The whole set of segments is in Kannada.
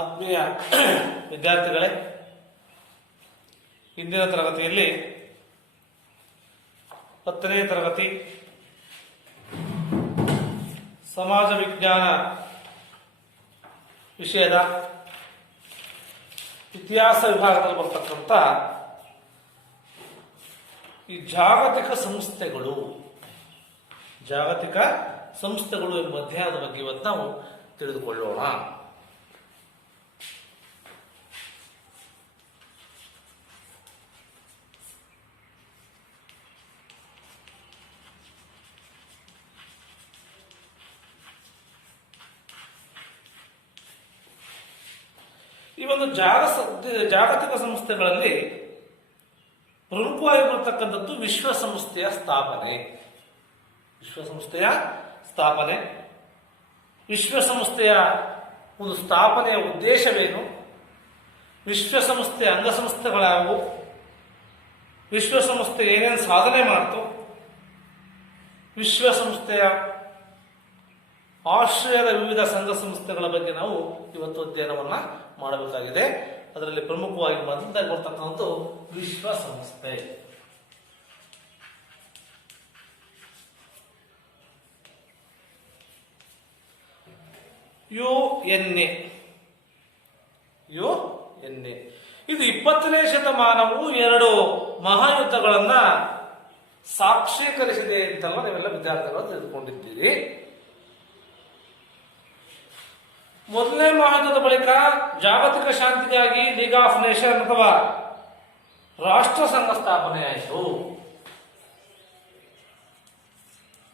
ಆತ್ಮೀಯ ವಿದ್ಯಾರ್ಥಿಗಳೇ, ಇಂದಿನ ತರಗತಿಯಲ್ಲಿ 10ನೇ ತರಗತಿ ಸಮಾಜ ವಿಜ್ಞಾನ ವಿಷಯದ ಇತಿಹಾಸ ವಿಭಾಗದಲ್ಲಿ ಬರ್ತಕ್ಕಂಥ ಈ ಜಾಗತಿಕ ಸಂಸ್ಥೆಗಳು ಎಂಬ ಅಧ್ಯಾಯದ ಬಗ್ಗೆ ಇವತ್ತು ನಾವು ತಿಳಿದುಕೊಳ್ಳೋಣ. ಈ ಒಂದು ಜಾಗತಿಕ ಸಂಸ್ಥೆಗಳಲ್ಲಿ ಪ್ರಮುಖವಾಗಿ ಬರತಕ್ಕಂಥದ್ದು ವಿಶ್ವಸಂಸ್ಥೆಯ ಸ್ಥಾಪನೆ. ವಿಶ್ವಸಂಸ್ಥೆಯ ಒಂದು ಸ್ಥಾಪನೆಯ ಉದ್ದೇಶವೇನು? ವಿಶ್ವಸಂಸ್ಥೆಯ ಅಂಗಸಂಸ್ಥೆಗಳಾವು? ವಿಶ್ವಸಂಸ್ಥೆ ಏನೇನು ಸಾಧನೆ ಮಾಡ್ತು? ವಿಶ್ವಸಂಸ್ಥೆಯ ಆಶ್ರಯದ ವಿವಿಧ ಸಂಘ ಸಂಸ್ಥೆಗಳ ಬಗ್ಗೆ ನಾವು ಇವತ್ತು ಅಧ್ಯಯನವನ್ನ ಮಾಡಬೇಕಾಗಿದೆ. ಅದರಲ್ಲಿ ಪ್ರಮುಖವಾಗಿ ಮೊದಲಾಗಿ ಬರ್ತಕ್ಕಂಥದ್ದು ವಿಶ್ವಸಂಸ್ಥೆ. ಯುಎನ್ಎ ಇದು 20ನೇ ಶತಮಾನವು 2 ಮಹಾಯುದ್ಧಗಳನ್ನ ಸಾಕ್ಷೀಕರಿಸಿದೆ ಅಂತಲ್ಲ ನೀವೆಲ್ಲ ವಿದ್ಯಾರ್ಥಿಗಳು ತಿಳಿದುಕೊಂಡಿದ್ದೀರಿ. ಮೊದಲನೇ ಮಹಾಯುದ್ಧದ ಬಳಿಕ ಜಾಗತಿಕ ಶಾಂತಿಗಾಗಿ ಲೀಗ್ ಆಫ್ ನೇಷನ್ ಅಥವಾ ರಾಷ್ಟ್ರ ಸಂಘ ಸ್ಥಾಪನೆಯಾಯಿತು.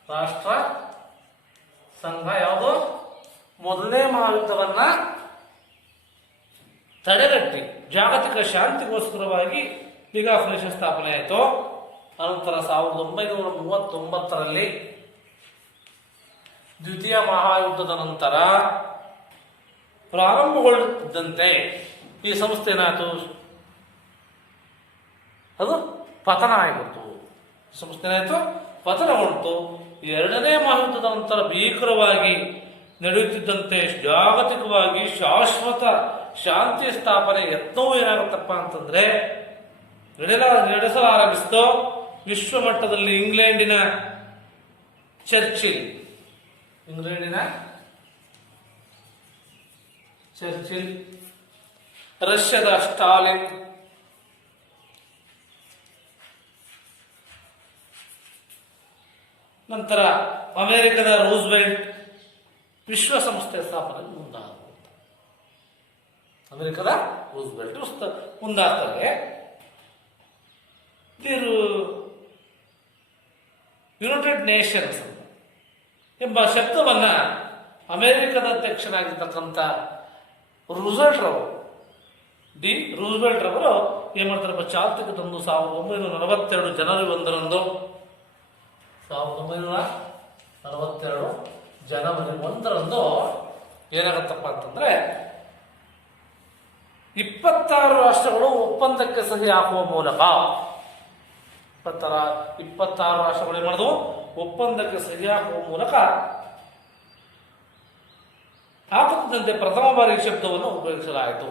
ರಾಷ್ಟ್ರ ಸಂಘ ಯಾವುದು? ಮೊದಲನೇ ಮಹಾಯುದ್ಧವನ್ನ ತಡೆಗಟ್ಟಿ ಜಾಗತಿಕ ಶಾಂತಿಗೋಸ್ಕರವಾಗಿ ಲೀಗ್ ಆಫ್ ನೇಷನ್ ಸ್ಥಾಪನೆ ಆಯಿತು. ಅನಂತರ 1939ರಲ್ಲಿ ದ್ವಿತೀಯ ಮಹಾಯುದ್ಧದ ನಂತರ ಪ್ರಾರಂಭಗೊಳ್ಳುತ್ತಿದ್ದಂತೆ ಈ ಸಂಸ್ಥೆ ಏನಾಯಿತು? ಅದು ಪತನ ಆಗಿಬಿಡ್ತು. ಸಂಸ್ಥೆ ಏನಾಯಿತು? ಪತನಗೊಂಡು 2ನೇ ಮಹಾಯುದ್ಧದ ನಂತರ ಭೀಕರವಾಗಿ ನಡೆಯುತ್ತಿದ್ದಂತೆ ಜಾಗತಿಕವಾಗಿ ಶಾಶ್ವತ ಶಾಂತಿ ಸ್ಥಾಪನೆ ಯತ್ನವೂ ಏನಾಗುತ್ತಪ್ಪ ಅಂತಂದ್ರೆ ನಡೆಸಲಾರಂಭಿಸಿತು. ವಿಶ್ವ ಮಟ್ಟದಲ್ಲಿ ಇಂಗ್ಲೆಂಡಿನ ಚರ್ಚಿಲ್, ರಷ್ಯಾದ ಸ್ಟಾಲಿನ್, ನಂತರ ಅಮೆರಿಕದ ರೂಸ್ವೆಲ್ಟ್ ವಿಶ್ವಸಂಸ್ಥೆಯ ಸ್ಥಾಪನೆ ಮುಂದಾಗ್ತಾರೆ. ಯುನೈಟೆಡ್ ನೇಷನ್ಸ್ ಎಂಬ ಶಬ್ದವನ್ನ ಅಮೆರಿಕದ ಅಧ್ಯಕ್ಷರಾಗಿರ್ತಕ್ಕಂಥ ರೂಸ್ವೆಲ್ಟ್ ರವರು ಏನ್ ಮಾಡ್ತಾರಪ್ಪ ಚಾಲ್ತಿಗೆ ತಂದು 1942 ಜನವರಿ 1ರಂದು 1942 ಜನವರಿ 1ರಂದು ಏನಾಗತ್ತಪ್ಪ ಅಂತಂದ್ರೆ 26 ರಾಷ್ಟ್ರಗಳು ಒಪ್ಪಂದಕ್ಕೆ ಸಹಿ ಹಾಕುವ ಮೂಲಕ 26 ರಾಷ್ಟ್ರಗಳು ಏನ್ ಮಾಡಿದ್ವು? ಒಪ್ಪಂದಕ್ಕೆ ಸಹಿ ಹಾಕುವ ಮೂಲಕ ಹಾಕುತ್ತಿದ್ದಂತೆ ಪ್ರಥಮ ಬಾರಿ ಶಬ್ದವನ್ನು ಉಪಯೋಗಿಸಲಾಯಿತು.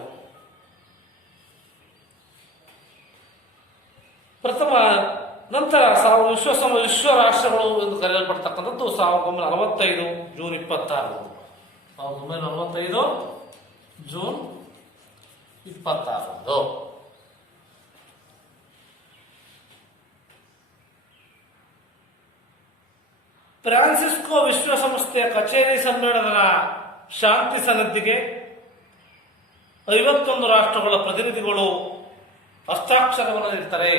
ನಂತರ ವಿಶ್ವ ರಾಷ್ಟ್ರಗಳು ಎಂದು ಕರೆಯಲ್ಪಡ್ತಕ್ಕಂಥದ್ದು 1945 ಜೂನ್ 26. 1945 ಜೂನ್ 26. ಫ್ರಾನ್ಸಿಸ್ಕೋ ವಿಶ್ವಸಂಸ್ಥೆಯ ಕಚೇರಿ ಸಮ್ಮೇಳನದ ಶಾಂತಿ ಸನ್ನದ್ಧಿಗೆ 51 ರಾಷ್ಟ್ರಗಳ ಪ್ರತಿನಿಧಿಗಳು ಹಸ್ತಾಕ್ಷರವನ್ನು ನೀಡ್ತಾರೆ.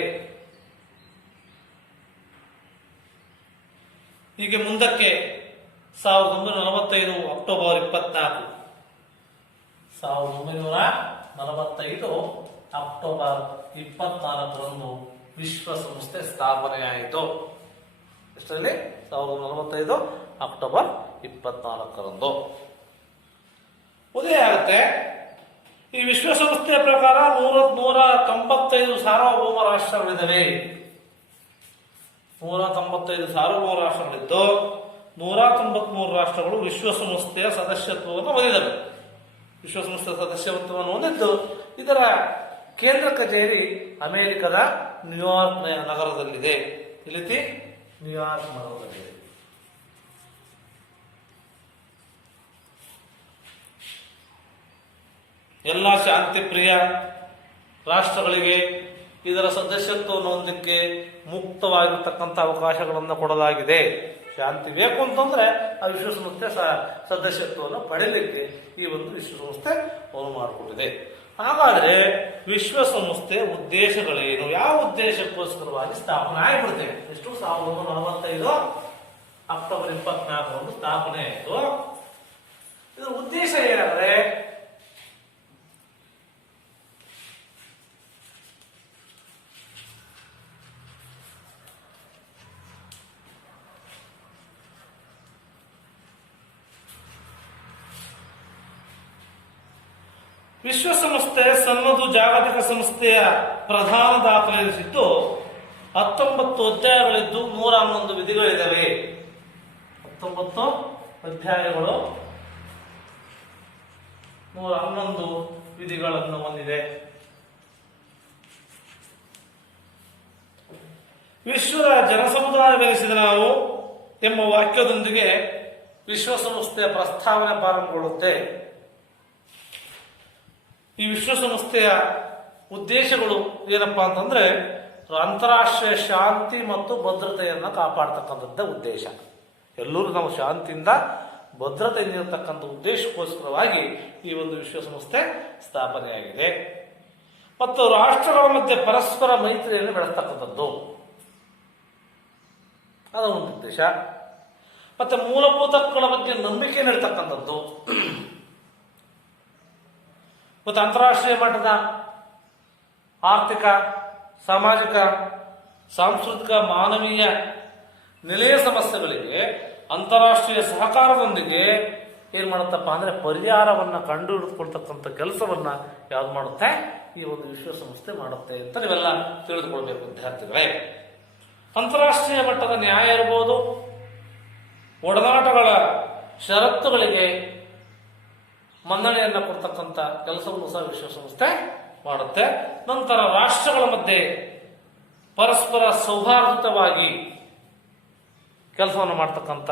ಹೀಗೆ ಮುಂದಕ್ಕೆ 1945 ಅಕ್ಟೋಬರ್ 24 1945 ಅಕ್ಟೋಬರ್ 24ರಂದು ವಿಶ್ವಸಂಸ್ಥೆ ಸ್ಥಾಪನೆಯಾಯಿತು. ಎಷ್ಟರಲ್ಲಿ? 1945 ಅಕ್ಟೋಬರ್ 24ರಂದು ಉದಯ ಆಗುತ್ತೆ. ಈ ವಿಶ್ವಸಂಸ್ಥೆಯ ಪ್ರಕಾರ 195 ಸಾರ್ವಭೌಮ ರಾಷ್ಟ್ರಗಳಿದ್ದಾವೆ. 195 ಸಾರ್ವಭೌಮ ರಾಷ್ಟ್ರಗಳಿದ್ದು 193 ರಾಷ್ಟ್ರಗಳು ವಿಶ್ವಸಂಸ್ಥೆಯ ಸದಸ್ಯತ್ವವನ್ನು ಹೊಂದಿದವೆ. ವಿಶ್ವಸಂಸ್ಥೆ ಸದಸ್ಯತ್ವವನ್ನು ಹೊಂದಿದ್ದು ಇದರ ಕೇಂದ್ರ ಕಚೇರಿ ಅಮೆರಿಕದ ನ್ಯೂಯಾರ್ಕ್ ನಗರದಲ್ಲಿದೆ. ಇಲ್ಲಿ ನ್ಯೂಯಾರ್ಕ್ ನಗರದಲ್ಲಿದೆ. ಎಲ್ಲ ಶಾಂತಿ ಪ್ರಿಯ ರಾಷ್ಟ್ರಗಳಿಗೆ ಇದರ ಸದಸ್ಯತ್ವವನ್ನು ಹೊಂದಕ್ಕೆ ಮುಕ್ತವಾಗಿರ್ತಕ್ಕಂಥ ಅವಕಾಶಗಳನ್ನು ಕೊಡಲಾಗಿದೆ. ಶಾಂತಿ ಬೇಕು ಅಂತಂದ್ರೆ ಆ ವಿಶ್ವಸಂಸ್ಥೆ ಸದಸ್ಯತ್ವವನ್ನು ಪಡೆಯಲಿಕ್ಕೆ ಈ ಒಂದು ವಿಶ್ವಸಂಸ್ಥೆ ಅನುವು ಮಾಡಿಕೊಟ್ಟಿದೆ. ಹಾಗಾದ್ರೆ ವಿಶ್ವಸಂಸ್ಥೆ ಉದ್ದೇಶಗಳೇನು? ಯಾವ ಉದ್ದೇಶಕ್ಕೋಸ್ಕರವಾಗಿ ಸ್ಥಾಪನೆ ಆಗಿಬಿಡ್ತೇವೆ? ಎಷ್ಟು 1945 ಅಕ್ಟೋಬರ್ 24 ಸ್ಥಾಪನೆ ಆಯಿತು. ಇದರ ಉದ್ದೇಶ ಏನಂದ್ರೆ ವಿಶ್ವಸಂಸ್ಥೆ ಸನ್ನದು ಜಾಗತಿಕ ಸಂಸ್ಥೆಯ ಪ್ರಧಾನ ದಾಖಲೆನಿಸಿದ್ದು 19 ಅಧ್ಯಾಯಗಳಿದ್ದು 111 ವಿಧಿಗಳಿದ್ದಾವೆ. 19 ಅಧ್ಯಾಯಗಳು 111 ವಿಧಿಗಳನ್ನು ಹೊಂದಿದೆ. ವಿಶ್ವದ ಜನಸಮುದಾಯ ಬೆಳೆಸಿದ ನಾವು ಎಂಬ ವಾಕ್ಯದೊಂದಿಗೆ ವಿಶ್ವಸಂಸ್ಥೆಯ ಪ್ರಸ್ತಾವನೆ ಪ್ರಾರಂಭಗೊಳ್ಳುತ್ತೆ. ಈ ವಿಶ್ವಸಂಸ್ಥೆಯ ಉದ್ದೇಶಗಳು ಏನಪ್ಪಾ ಅಂತಂದ್ರೆ ಅಂತಾರಾಷ್ಟ್ರೀಯ ಶಾಂತಿ ಮತ್ತು ಭದ್ರತೆಯನ್ನು ಕಾಪಾಡತಕ್ಕಂಥದ್ದೇ ಉದ್ದೇಶ. ಎಲ್ಲರೂ ನಾವು ಶಾಂತಿಯಿಂದ ಭದ್ರತೆಯಿಂದ ಇರತಕ್ಕಂಥ ಉದ್ದೇಶಕ್ಕೋಸ್ಕರವಾಗಿ ಈ ಒಂದು ವಿಶ್ವಸಂಸ್ಥೆ ಸ್ಥಾಪನೆಯಾಗಿದೆ. ಮತ್ತು ರಾಷ್ಟ್ರಗಳ ಮಧ್ಯೆ ಪರಸ್ಪರ ಮೈತ್ರಿಯನ್ನು ಬೆಳೆಸ್ತಕ್ಕಂಥದ್ದು ಅದು ಒಂದು ಉದ್ದೇಶ. ಮತ್ತೆ ಮೂಲಭೂತ ಹಕ್ಕುಗಳ ಬಗ್ಗೆ ನಂಬಿಕೆ ನೀಡತಕ್ಕಂಥದ್ದು ಮತ್ತು ಅಂತಾರಾಷ್ಟ್ರೀಯ ಮಟ್ಟದ ಆರ್ಥಿಕ, ಸಾಮಾಜಿಕ, ಸಾಂಸ್ಕೃತಿಕ, ಮಾನವೀಯ ನೆಲೆಯ ಸಮಸ್ಯೆಗಳಿಗೆ ಅಂತಾರಾಷ್ಟ್ರೀಯ ಸಹಕಾರದೊಂದಿಗೆ ಏನ್ ಮಾಡುತ್ತಪ್ಪ ಅಂದ್ರೆ ಪರಿಹಾರವನ್ನ ಕಂಡು ಹಿಡಿದುಕೊಳ್ತಕ್ಕಂಥ ಕೆಲಸವನ್ನ ಯಾವ್ದು ಮಾಡುತ್ತೆ? ಈ ಒಂದು ವಿಶ್ವಸಂಸ್ಥೆ ಮಾಡುತ್ತೆ ಅಂತ ನೀವೆಲ್ಲ ತಿಳಿದುಕೊಳ್ಬೇಕು ವಿದ್ಯಾರ್ಥಿಗಳೇ. ಅಂತಾರಾಷ್ಟ್ರೀಯ ಮಟ್ಟದ ನ್ಯಾಯ ಇರಬಹುದು, ಒಡನಾಟಗಳ ಷರತ್ತುಗಳಿಗೆ ಮನ್ನಣೆಯನ್ನು ಕೊಡ್ತಕ್ಕಂಥ ಕೆಲಸವನ್ನು ಸಹ ವಿಶ್ವಸಂಸ್ಥೆ ಮಾಡುತ್ತೆ. ನಂತರ ರಾಷ್ಟ್ರಗಳ ಮಧ್ಯೆ ಪರಸ್ಪರ ಸೌಹಾರ್ದಯುತವಾಗಿ ಕೆಲಸವನ್ನು ಮಾಡ್ತಕ್ಕಂಥ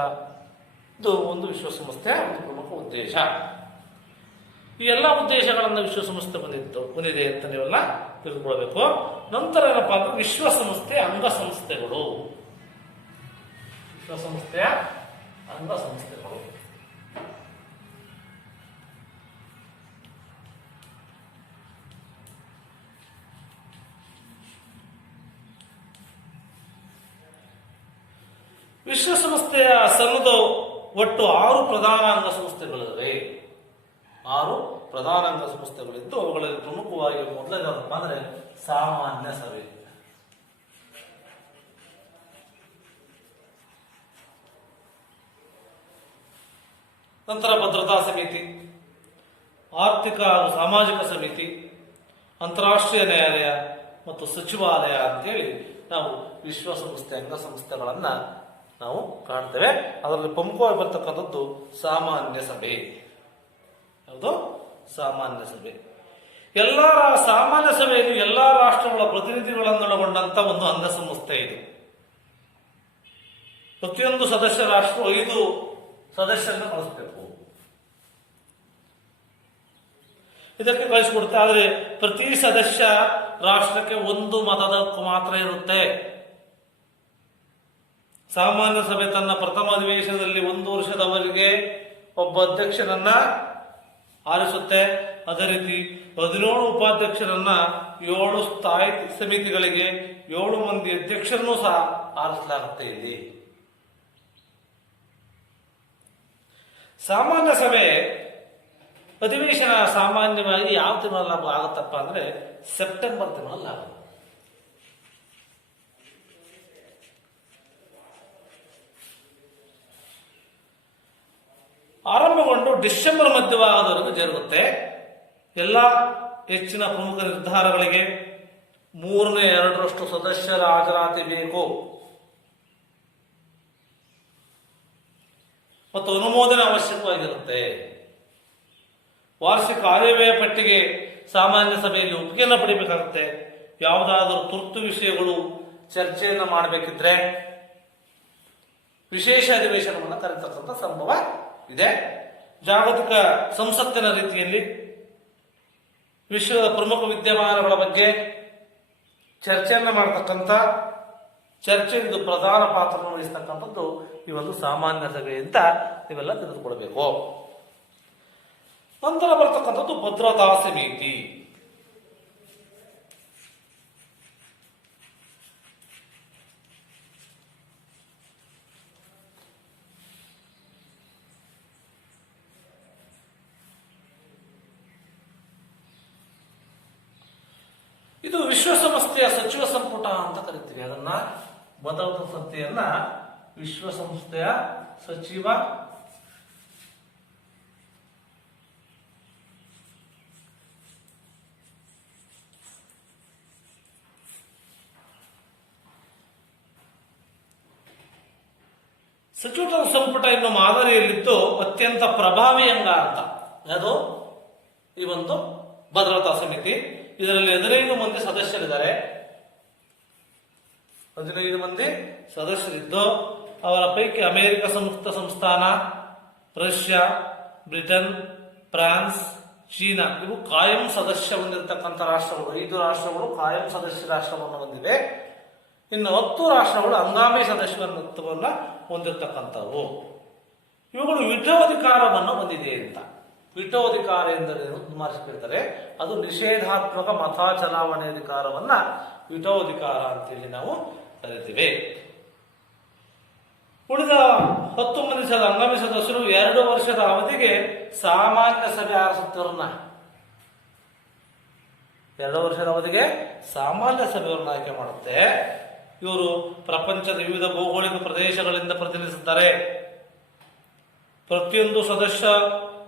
ಇದು ಒಂದು ವಿಶ್ವಸಂಸ್ಥೆಯ ಒಂದು ಪ್ರಮುಖ ಉದ್ದೇಶ. ಈ ಎಲ್ಲ ಉದ್ದೇಶಗಳನ್ನು ವಿಶ್ವಸಂಸ್ಥೆ ಹೊಂದಿದೆ ಅಂತ ನೀವೆಲ್ಲ ತಿಳಿದುಕೊಳ್ಬೇಕು. ನಂತರ ಏನಪ್ಪಾ ಅಂದ್ರೆ ವಿಶ್ವಸಂಸ್ಥೆಯ ಅಂಗಸಂಸ್ಥೆಗಳು. ವಿಶ್ವಸಂಸ್ಥೆಯ ಅಂಗಸಂಸ್ಥೆಗಳು ವಿಶ್ವಸಂಸ್ಥೆಯ ಸನ್ನದು ಒಟ್ಟು 6 ಪ್ರಧಾನ ಅಂಗಸಂಸ್ಥೆಗಳಿವೆ. 6 ಪ್ರಧಾನ ಅಂಗಸಂಸ್ಥೆಗಳಿದ್ದು ಅವುಗಳಲ್ಲಿ ಪ್ರಮುಖವಾಗಿ ಮೊದಲನೇದಪ್ಪ ಅಂದ್ರೆ ಸಾಮಾನ್ಯ ಸಭೆ. ನಂತರ ಭದ್ರತಾ ಸಮಿತಿ, ಆರ್ಥಿಕ ಹಾಗೂ ಸಾಮಾಜಿಕ ಸಮಿತಿ, ಅಂತಾರಾಷ್ಟ್ರೀಯ ನ್ಯಾಯಾಲಯ ಮತ್ತು ಸಚಿವಾಲಯ ಅಂತೇಳಿ ನಾವು ವಿಶ್ವಸಂಸ್ಥೆ ಅಂಗಸಂಸ್ಥೆಗಳನ್ನ ನಾವು ಕಾಣ್ತೇವೆ. ಅದರಲ್ಲಿ ಪ್ರಮುಖವಾಗಿ ಬರ್ತಕ್ಕಂಥದ್ದು ಸಾಮಾನ್ಯ ಸಭೆ. ಯಾವುದು? ಸಾಮಾನ್ಯ ಸಭೆ. ಸಾಮಾನ್ಯ ಸಭೆಯಲ್ಲಿ ಎಲ್ಲಾ ರಾಷ್ಟ್ರಗಳ ಪ್ರತಿನಿಧಿಗಳನ್ನೊಳಗೊಂಡಂತ ಒಂದು ಅಂಗಸಂಸ್ಥೆ ಇದು. ಪ್ರತಿಯೊಂದು ಸದಸ್ಯ ರಾಷ್ಟ್ರ 5 ಸದಸ್ಯರನ್ನು ಕಳಿಸಬೇಕು. ಇದಕ್ಕೆ ಕಳಿಸಿಕೊಡುತ್ತೆ. ಆದರೆ ಪ್ರತಿ ಸದಸ್ಯ ರಾಷ್ಟ್ರಕ್ಕೆ 1 ಮತದ ಹಕ್ಕು ಮಾತ್ರ ಇರುತ್ತೆ. ಸಾಮಾನ್ಯ ಸಭೆ ತನ್ನ ಪ್ರಥಮ ಅಧಿವೇಶನದಲ್ಲಿ 1 ವರ್ಷದವರೆಗೆ ಒಬ್ಬ ಅಧ್ಯಕ್ಷರನ್ನ ಆರಿಸುತ್ತೆ. ಅದೇ ರೀತಿ 17 ಉಪಾಧ್ಯಕ್ಷರನ್ನ 7 ಸ್ಥಾಯಿ ಸಮಿತಿಗಳಿಗೆ 7 ಮಂದಿ ಅಧ್ಯಕ್ಷರನ್ನು ಸಹ ಆರಿಸಲಾಗುತ್ತೆ. ಇಲ್ಲಿ ಸಾಮಾನ್ಯ ಸಭೆ ಅಧಿವೇಶನ ಸಾಮಾನ್ಯವಾಗಿ ಯಾವ ತಿಂಗಳಲ್ಲಿ ಆಗುತ್ತಪ್ಪ ಅಂದ್ರೆ ಸೆಪ್ಟೆಂಬರ್ ತಿಂಗಳಲ್ಲಿ ಆಗುತ್ತೆ. ಆರಂಭಗೊಂಡು ಡಿಸೆಂಬರ್ ಮಧ್ಯಭಾಗದವರೆಗೂ ಜರುಗುತ್ತೆ. ಎಲ್ಲ ಹೆಚ್ಚಿನ ಪ್ರಮುಖ ನಿರ್ಧಾರಗಳಿಗೆ 3/2 ಸದಸ್ಯರ ಹಾಜರಾತಿ ಬೇಕು ಮತ್ತು ಅನುಮೋದನೆ ಅವಶ್ಯಕವಾಗಿರುತ್ತೆ. ವಾರ್ಷಿಕ ಆಯವ್ಯಯ ಪಟ್ಟಿಗೆ ಸಾಮಾನ್ಯ ಸಭೆಯಲ್ಲಿ ಒಪ್ಪಿಗೆಯನ್ನು ಪಡಿಬೇಕಾಗುತ್ತೆ. ಯಾವುದಾದರೂ ತುರ್ತು ವಿಷಯಗಳು ಚರ್ಚೆಯನ್ನು ಮಾಡಬೇಕಿದ್ರೆ ವಿಶೇಷ ಅಧಿವೇಶನವನ್ನು ಕರೆತಕ್ಕಂಥ ಸಂಭವ ಇದೆ. ಜಾಗತಿಕ ಸಂಸತ್ತಿನ ರೀತಿಯಲ್ಲಿ ವಿಶ್ವದ ಪ್ರಮುಖ ವಿದ್ಯಮಾನಗಳ ಬಗ್ಗೆ ಚರ್ಚೆಯನ್ನು ಮಾಡತಕ್ಕಂಥ ಚರ್ಚೆಯಿಂದ ಪ್ರಧಾನ ಪಾತ್ರವನ್ನು ವಹಿಸ್ತಕ್ಕಂಥದ್ದು ಈ ಒಂದು ಸಾಮಾನ್ಯ ಸಭೆ ಅಂತ ನೀವೆಲ್ಲ ತಿಳಿದುಕೊಳ್ಬೇಕು. ನಂತರ ಬರ್ತಕ್ಕಂಥದ್ದು ಭದ್ರತಾ ಸಮಿತಿ. ಇದು ವಿಶ್ವಸಂಸ್ಥೆಯ ಸಚಿವ ಸಂಪುಟ ಅಂತ ಕರಿತೀವಿ. ಅದನ್ನ ಭದ್ರತಾ ಸಂಸ್ಥೆಯನ್ನ ವಿಶ್ವಸಂಸ್ಥೆಯ ಸಚಿವ ಸಂಪುಟ ಎನ್ನುವ ಮಾದರಿಯಲ್ಲಿದ್ದು ಅತ್ಯಂತ ಪ್ರಭಾವಿ ಅಂಗ ಅಂತ ಅದು ಈ ಒಂದು ಭದ್ರತಾ ಸಮಿತಿ. ಇದರಲ್ಲಿ 15 ಮಂದಿ ಸದಸ್ಯರಿದ್ದಾರೆ. 15 ಮಂದಿ ಸದಸ್ಯರಿದ್ದು ಅವರ ಪೈಕಿ ಅಮೆರಿಕ ಸಂಯುಕ್ತ ಸಂಸ್ಥಾನ, ರಷ್ಯಾ, ಬ್ರಿಟನ್, ಫ್ರಾನ್ಸ್, ಚೀನಾ ಇವು ಕಾಯಂ ಸದಸ್ಯ ಹೊಂದಿರತಕ್ಕಂಥ ರಾಷ್ಟ್ರಗಳು. 5 ರಾಷ್ಟ್ರಗಳು ಕಾಯಂ ಸದಸ್ಯ ರಾಷ್ಟ್ರವನ್ನು ಹೊಂದಿವೆ. ಇನ್ನು 10 ರಾಷ್ಟ್ರಗಳು ಹಂಗಾಮಿ ಸದಸ್ಯತ್ವವನ್ನು ಹೊಂದಿರತಕ್ಕಂಥವು. ಇವುಗಳು ವಿಟೋಧಿಕಾರವನ್ನು ಹೊಂದಿದೆ ಅಂತ. ವಿಟೋಧಿಕಾರ ಎಂದರೆ ಮಾರ್ಚಿಕೊಳ್ತಾರೆ, ಅದು ನಿಷೇಧಾತ್ಮಕ ಮತ ಚಲಾವಣೆ ಅಧಿಕಾರವನ್ನ ವಿಟೋಧಿಕಾರ ಅಂತೇಳಿ ನಾವು ಕರಿತೀವಿ. ಉಳಿದ 10 ಮಂದಿ ಹಂಗಾಮಿ ಸದಸ್ಯರು 2 ವರ್ಷದ ಅವಧಿಗೆ ಸಾಮಾನ್ಯ ಸಭೆ ಆರಿಸುತ್ತವ್ರನ್ನ 2 ವರ್ಷದ ಅವಧಿಗೆ ಸಾಮಾನ್ಯ ಸಭೆಯವರನ್ನ ಆಯ್ಕೆ ಮಾಡುತ್ತೆ. ಇವರು ಪ್ರಪಂಚದ ವಿವಿಧ ಭೌಗೋಳಿಕ ಪ್ರದೇಶಗಳಿಂದ ಪ್ರತಿನಿಧಿಸುತ್ತಾರೆ. ಪ್ರತಿಯೊಂದು